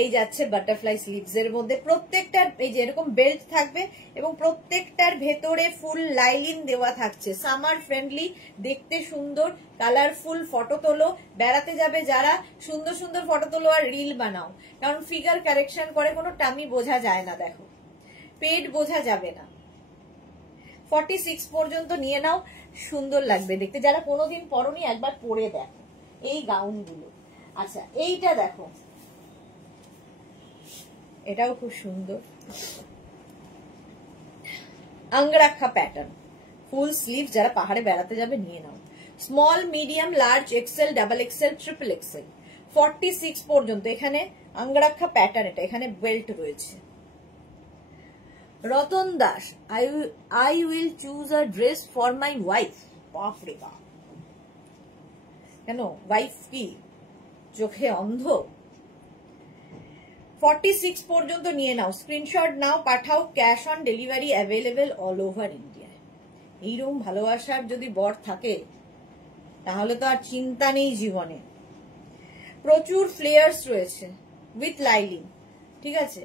এই যাচ্ছে বাটারফ্লাই স্লিভস এর মধ্যে, প্রত্যেকটার এই যে এরকম বেল্ট থাকবে এবং প্রত্যেকটার ভেতরে ফুল লাইলিন দেওয়া থাকছে। সামার ফ্রেন্ডলি, দেখতে সুন্দর, কালারফুল। ফটো তোলো, বেড়াতে যাবে যারা, সুন্দর সুন্দর ফটো তোলো আর রিল বানাও, কারণ ফিগার কারেকশন করে কোনো টামি বোঝা যায় না, দেখো পেট বোঝা যাবে না। 46 পর্যন্ত নিয়ে নাও, সুন্দর লাগবে দেখতে। যারা কোনোদিন পরনি একবার পরে দেখো এই গাউনগুলো। আচ্ছা, এইটা দেখো, এটাও খুব সুন্দর, আঙ্গরাক্ষা প্যাটার্ন, ফুল স্লিভ। যারা পাহাড়ে বেড়াতে যাবে নিয়ে নাও। Small, medium, large, XL, double XL, triple XL. 46 পর্যন্ত। এখানে আঙ্গরাক্ষা প্যাটার্ন, এটা এখানে বেল্ট রয়েছে। Ratan Das, I will choose a dress for my wife. বাপরে বাপ, কেন ওয়াইফ কি চোখে অন্ধ? 46 পর্যন্ত নিয়ে নাও, স্ক্রিনশট নাও, পাঠাও, cash on delivery available all over India. এইরকম ভালোবাসার যদি বর থাকে তাহলে তো আর চিন্তা নেই জীবনে। প্রচুর ফ্লেয়ার্স রয়েছে উইথ লাইলিং, ঠিক আছে।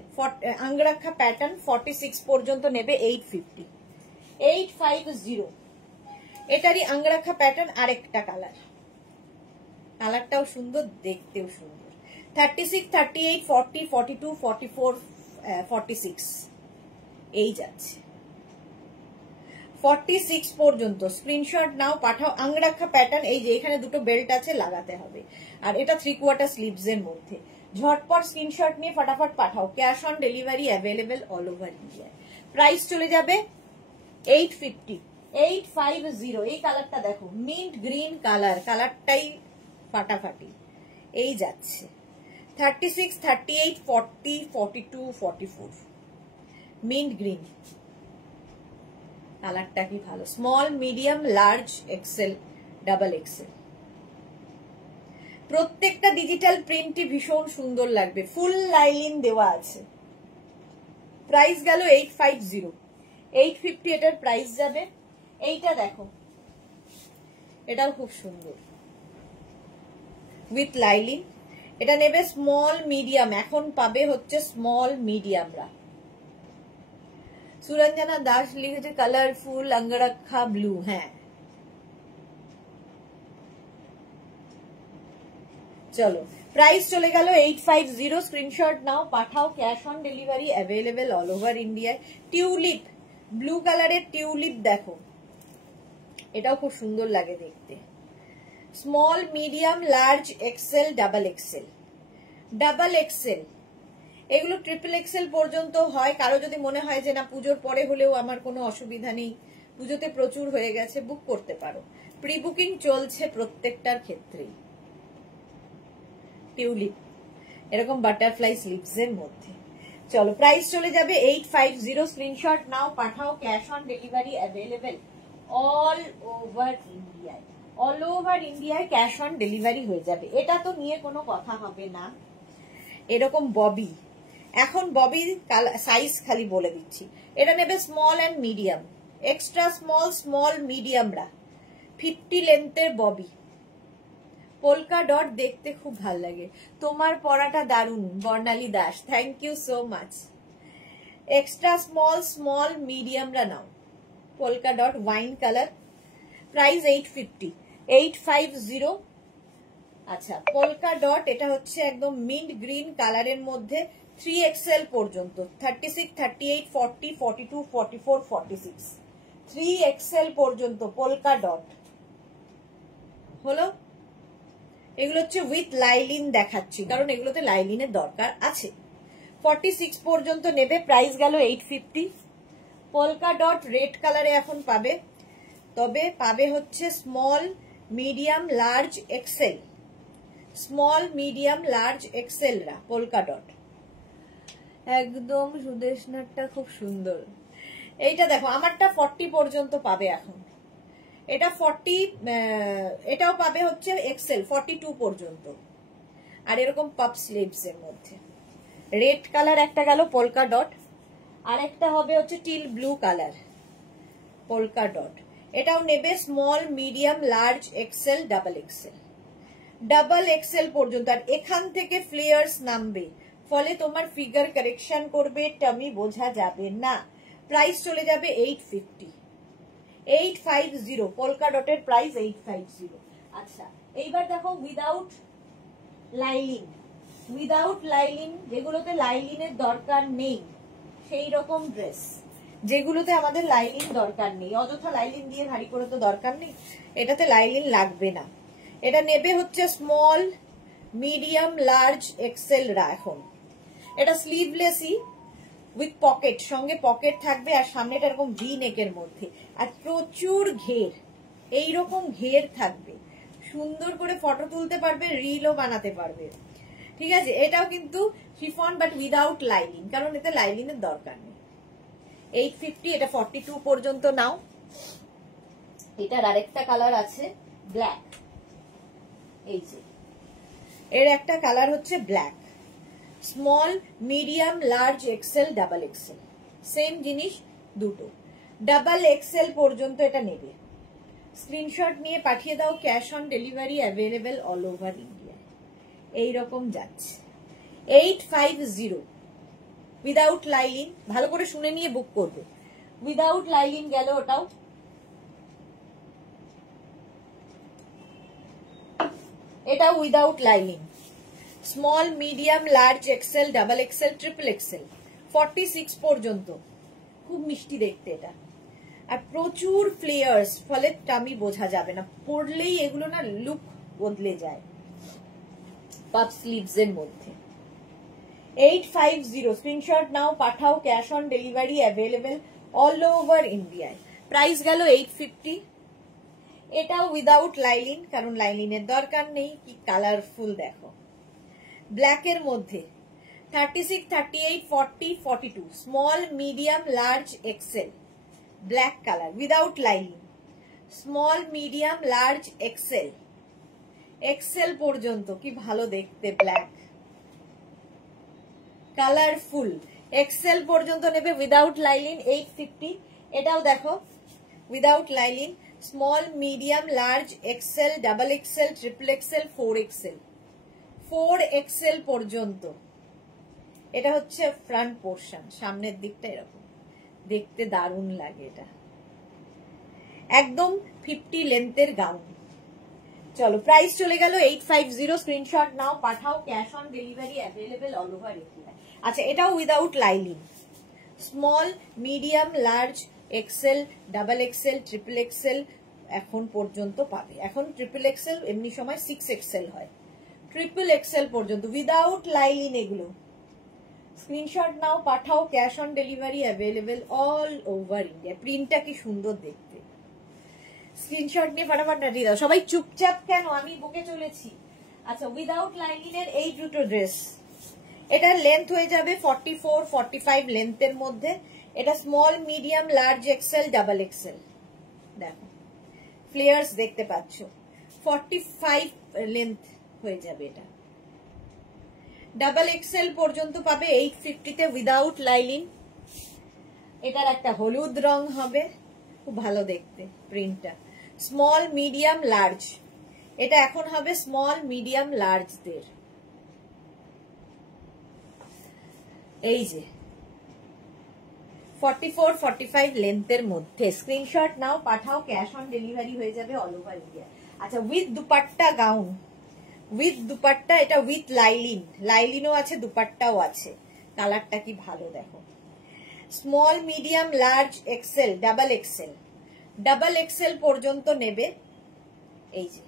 আঙ্গরাক্ষা প্যাটার্ন 46 পর্যন্ত নেবে 850, 850। এটারই আঙ্গরাক্ষা প্যাটার্ন, আরেকটা কালার, কালারটাও সুন্দর, দেখতেও সুন্দর। 36, 38, 40, 42, 44, 46 এই যাচ্ছে। 46 পর্যন্ত স্ক্রিনশট নাও, পাঠাও, আঙ্গরাক্ষা প্যাটার্ন। এই যে এখানে দুটো বেল্ট আছে, লাগাতে হবে, আর এটা 3/4 স্লিভস এর মধ্যে। ঝটপট স্ক্রিনশট নিয়ে ফটাফট পাঠাও, cash on delivery available all over India. Price চলে যাবে 850, 850। এই কালারটা দেখো, মিন্ট গ্রিন কালার, কালারটাই ফাটাফাটি। এই যাচ্ছে 36, 38, 40, 42, 44 মিন্ট গ্রিন। কালারটা কি ভালো, small, medium, large, XL, double XL. প্রত্যেকটা ডিজিটাল প্রিন্টই ভীষণ সুন্দর লাগবে, ফুল লাইলিন দেওয়া আছে। প্রাইস গেল 850, 850 এটার প্রাইস যাবে। এইটা দেখো, এটাও খুব সুন্দর উইথ লাইলিন। এটা নেবে স্মল মিডিয়াম, এখন পাবে হচ্ছে স্মল মিডিয়ামরা। সুরঞ্জনা দাস লিখেছে কালারফুল আঙ্গরাক্ষা ব্লু। হ্যাঁ, চলো প্রাইস চলে গেল 850। স্ক্রিনশট নাও, পাঠাও, cash on delivery available all over ইন্ডিয়ায়। টিউলিপ, ব্লু কালারের টিউলিপ দেখো, এটাও খুব সুন্দর লাগে দেখতে। Small, medium, large, XL, double XL, double XL. এগুলো ট্রিপল এক্সেল পর্যন্ত হয়। কারো যদি মনে হয় যে না পুজোর পরে হলেও আমার কোনো অসুবিধা নেই, পুজোতে প্রচুর হয়ে গেছে, বুক করতে পারো। প্রি বুকিং চলছে প্রত্যেকটার ক্ষেত্রেই। টিউলিপ এরকম বাটারফ্লাই স্লিভস এর মধ্যে। চলো প্রাইস চলে যাবে 850। স্ক্রিনশট নাও, পাঠাও, cash on delivery available all over ইন্ডিয়ায়। অল ওভার ইন্ডিয়ায় ক্যাশ অন ডেলিভারি হয়ে যাবে, এটা তো নিয়ে কোনো কথা হবে না। এরকম ববি, এখন ববি সাইজ খালি বলে দিচ্ছি। এটা নেবে small and medium, extra small, small, মিডিয়ামরা। 50 লেন্থের ববি, পোলকা ডট দেখতে খুব ভাল লাগে। তোমার পরাটা দারুন, Barnali Das, thank you so much. Extra small, small, মিডিয়ামরা নাও, polka dot wine colour. Price 850, 850। আচ্ছা, পোলকা ডট, এটা হচ্ছে একদম মিন্ট গ্রিন কালারের মধ্যে, 3XL পর্যন্ত, 36, 38, 40, 42, 44, 46 3XL পর্যন্ত পোলকা ডট হলো। এগুলো হচ্ছে উইথ লাইলিন দেখাচ্ছি, কারণ এগুলোতে লাইলিনের দরকার আছে। 46 পর্যন্ত নেবে, প্রাইস গেল 850। পোলকা ডট রেড কালারে এখন পাবে, তবে পাবে হচ্ছে small, medium, large, XL. Small, medium, large, এক্সেলরা পোলকা ডট। একদম সুদেশনারটা খুব সুন্দর। এইটা দেখো, আমারটা 40 পর্যন্ত পাবে এখন। এটা 40, এটাও পাবে হচ্ছে এক্সেল 42 পর্যন্ত। আর এরকম পাপ স্লিভস এর মধ্যে রেড কালার একটা গেল পোলকা ডট, আর একটা হবে হচ্ছে teal blue colour polka dot. এটাও নেবে small, medium, large, XL, double XL, double XL পর্যন্ত। আর এখান থেকে ফ্লেয়ার্স নামবে, ফলে তোমার ফিগার কারেকশন করবে, টামি বোঝা যাবে না। প্রাইস চলে যাবে 850, 850। পোলকা ডটের প্রাইস 850। আচ্ছা, এইবার দেখো উইদাউট লাইলিন, উইদাউট লাইলিন, যেগুলোতে লাইলিনের দরকার নেই, সেই রকম ড্রেস যেগুলোতে আমাদের লাইলিন দরকার নেই। অযথা লাইলিন দিয়ে ভারী করে তো দরকার নেই, এটাতে লাইলিন লাগবে না। এটা নেবে হচ্ছে স্মল, মিডিয়াম, লার্জ, এক্সেল রা। এখন এটা স্লিভলেসই উইথ পকেট, সঙ্গে পকেট থাকবে, আর সামনেটা এরকম ভি নেকের মধ্যে, আর প্রচুর ঘের, এইরকম ঘের থাকবে। সুন্দর করে ফটো তুলতে পারবে, রিলও বানাতে পারবে, ঠিক আছে। এটাও কিন্তু শিফন, বাট উইদাউট লাইলিন, কারণ এতে লাইলিনের দরকার নেই। 850, এটা 42 পর্যন্ত নাও। এটার আরেকটা কালার আছে ব্ল্যাক, এই যে এর একটা কালার হচ্ছে black, small, medium, large, XL, double XL, same জিনিস দুটো, ডাবল এক্সেল পর্যন্ত এটা নেবে। স্ক্রিনশট নিয়ে পাঠিয়ে দাও, cash on delivery available all over India. এইরকম যাচ্ছে 850 উইদাউট লাইলিন, ভালো করে শুনে নিয়ে বুক করবে। উইদাউট লাইলিন গেল ওটাও, এটা without lining, small, medium, large, XL, double XL, triple XL, 46 পর্যন্ত। খুব মিষ্টি দেখতে এটা, আর প্রচুর ফ্লেয়ার্স, ফলে টামি বোঝা যাবে না, পরলেই এগুলো না লুক বদলে যায়। পাফ স্লিভস এর মধ্যে 850, স্ক্রিনশট নাও পাঠাও, cash on delivery available all over ইন্ডিয়ায়। প্রাইস গেল 850। এটাও উইদাউট লাইলিন, কারণ লাইলিনের দরকার নেই। কি কালারফুল দেখো, ব্ল্যাকের মধ্যে 36, 38, 40, 42, small, medium, large, XL, black colour without lining, small, medium, large, XL, XL পর্যন্ত। কি ভালো দেখতে, ব্ল্যাক কালারফুল, এক্সেল পর্যন্ত নেবে উইদাউট লাইলিন 850। এটাও দেখো without lining, small, medium, large, XL, double XL, triple XL, 4 XL, 4 XL পর্যন্ত। এটা হচ্ছে ফ্রন্ট পোর্শন, সামনের দিকটা এরকম দেখতে দারুণ লাগে। এটা একদম 50 লেন্থের গাউন। চলো, প্রাইস চলে গেল 850, স্ক্রিনশট নাও পাঠাও, cash on delivery available all over India. আচ্ছা, এটাও without lining, small, medium, large, XL, double XL, triple XL এখন পর্যন্ত পাবে। এখন ট্রিপল এক্সেল, এমনি সময় 6 এক্সেল হয়, ট্রিপল এক্সেল পর্যন্ত উইদাউট লাইলিন এগুলো। স্ক্রিনশট নাও পাঠাও, cash on delivery available all over India. প্রিন্টটা কি সুন্দর দেখতে, স্ক্রিনশট নিয়ে ফাটাফাট পাঠিয়ে দাও। সবাই চুপচাপ কেন, আমি বুকে চলেছি। আচ্ছা, উইদাউট লাইলিনের এই দুটো ড্রেস, এটার লেন্থ হয়ে যাবে 44, 45 লেন্থের মধ্যে। এটা small, medium, large, XL, double XL. দেখো ফ্লেয়ার্স দেখতে পাচ্ছ, 45 লেন্থ হয়ে যাবে। এটা ডাবল এক্সেল পর্যন্ত পাবে 850-তে উইদাউট লাইলিন। এটার একটা হলুদ রং হবে, খুব ভালো দেখতে প্রিন্টটা। স্মল, মিডিয়াম, লার্জ, এটা এখন হবে স্মল, মিডিয়াম, লার্জদের। এই যে 44, 45 লেন্থের মধ্যে। স্ক্রিনশট নাও পাঠাও, ক্যাশ অন ডেলিভারি হয়ে যাবে অল ওভার ইন্ডিয়া। আচ্ছা, with dupatta gown, with dupatta, এটা উইথ লাইলিন, লাইলিনও আছে, দুপাট্টাও আছে। কালারটা কি ভালো দেখো, small, medium, large, XL, double XL, double XL পর্যন্ত নেবে। এই যে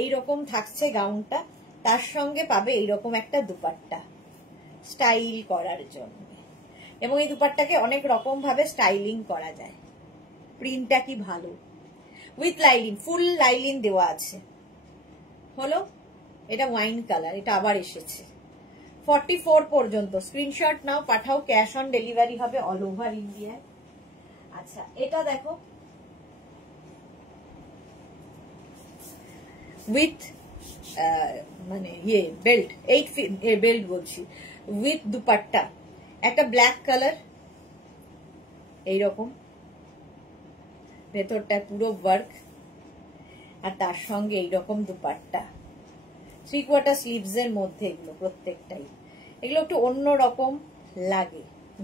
এইরকম থাকছে গাউনটা, তার সঙ্গে পাবে এইরকম একটা দুপাট্টা স্টাইল করার জন্য, এবং এই দুপাট্টাকে অনেক রকম ভাবে স্টাইলিং করা যায়। প্রিন্টটা কি ভালো, উইথ লাইলিন, ফুল লাইলিন দেওয়া আছে। হলো, এটা ওয়াইন কালার, এটা আবার এসেছে 44 পর্যন্ত। স্ক্রিনশট নাও পাঠাও, ক্যাশ অন ডেলিভারি হবে অল ওভার ইন্ডিয়ায়। আচ্ছা, এটা দেখো উইথ মানে ইয়ে বেল্ট, 8 বেল্ট বলছি, উইথ দুপাট্টা, একটা ব্ল্যাক কালার, এইরকম ভেতরটা পুরো ওয়ার্ক, আর তার সঙ্গে এইরকম দুপাট্টা, 3/4 স্লিভস এর মধ্যে। এগুলো প্রত্যেকটাই, এগুলো একটু অন্য রকম লাগে,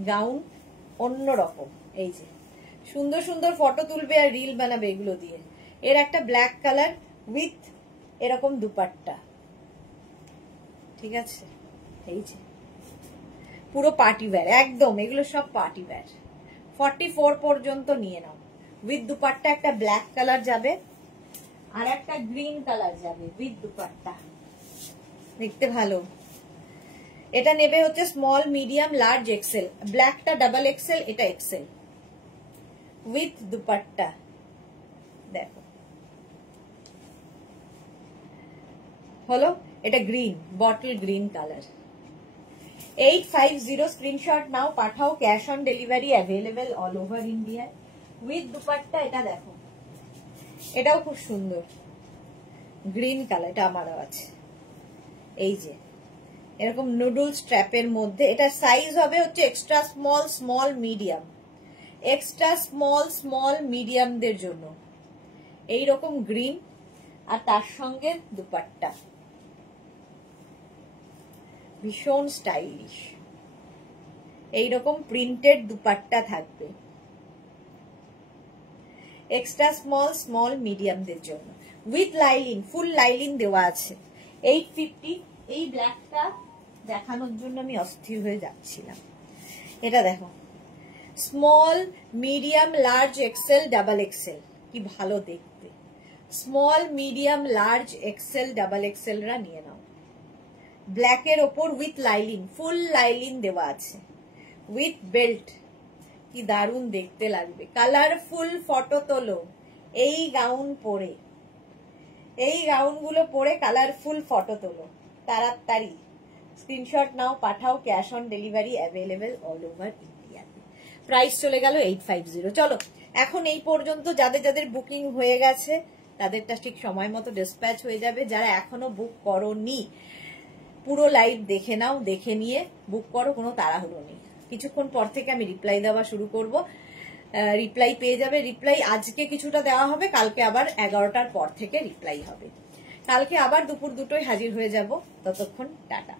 গাউন অন্য রকম। এই যে সুন্দর সুন্দর ফটো তুলবে আর রিল বানাবে এগুলো দিয়ে। এর একটা ব্ল্যাক কালার উইথ এরকম দুপাট্টা, ঠিক আছে। এই যে পুরো পার্টি ওয়্যার একদম, এগুলো সব পার্টি ওয়্যার। 44 পর্যন্ত নিয়ে নাও। উইথ দুপাট্টা একটা ব্ল্যাক কালার যাবে, আর একটা গ্রিন কালার যাবে উইথ দুপাট্টা, দেখতে ভালো। এটা নেবে হচ্ছে স্মল, মিডিয়াম, লার্জ, এক্সেল, ব্ল্যাকটা ডাবল এক্সেল, এটা এক্সেল, উইথ দুপাট্টা। দেখো হলো, এটা green, bottle green colour. 850, screenshot নাও পাঠাও, cash on delivery available all over India with dupatta. এটা দেখো, এটাও খুব সুন্দর গ্রিন কালার, এটা আমারও আছে। এই যে এরকম নুডল স্ট্র্যাপের মধ্যে, এটা সাইজ হবে হচ্ছে extra small, small, medium, extra small, small, মিডিয়ামদের জন্য। এইরকম গ্রিন, আর তার সঙ্গে দুপাট্টা ভীষণ স্টাইলিশ, এইরকম প্রিন্টেড দুপাট্টা থাকবে, এক্সট্রা স্মল, স্মল, মিডিয়ামদের জন্য, উইথ লাইলিন, ফুল লাইলিন দেওয়া আছে। 850। এই ব্ল্যাকটা দেখানোর জন্য আমি অস্থির হয়ে যাচ্ছিলাম। এটা দেখো, small, medium, large, XL, double XL, কি ভালো দেখতে। Small, medium, large, XL, double এক্সেলরা নিয়ে নাও। ব্ল্যাকের ওপর উইথ লাইলিন, ফুল লাইলিন দেওয়া আছে, উইথ বেল্ট, কি দারুণ দেখতে লাগবে। কালারফুল ফটো তোলো এই গাউন পরে, এই গাউনগুলো পরে কালারফুল ফটো তোলো, তাড়াতাড়ি স্ক্রিনশট নাও, পাঠাও। Cash on delivery available all over ইন্ডিয়াতে। প্রাইস চলে গেল 850। চলো, এখন এই পর্যন্ত যাদের যাদের বুকিং হয়ে গেছে তাদেরটা ঠিক সময় মতো ডিসপ্যাচ হয়ে যাবে। যারা এখনো বুক করোনি, পুরো লাইভ দেখে নাও, দেখে নিয়ে বুক করো, কোনো তাড়াহুড়ো নেই। কিছুক্ষণ পর থেকে আমি রিপ্লাই দেওয়া শুরু করব, রিপ্লাই পেয়ে যাবে। রিপ্লাই আজকে কিছুটা দেওয়া হবে, কালকে আবার 11টার পর থেকে রিপ্লাই হবে। কালকে আবার দুপুর 2টোয় হাজির হয়ে যাব। ততক্ষণ টাটা।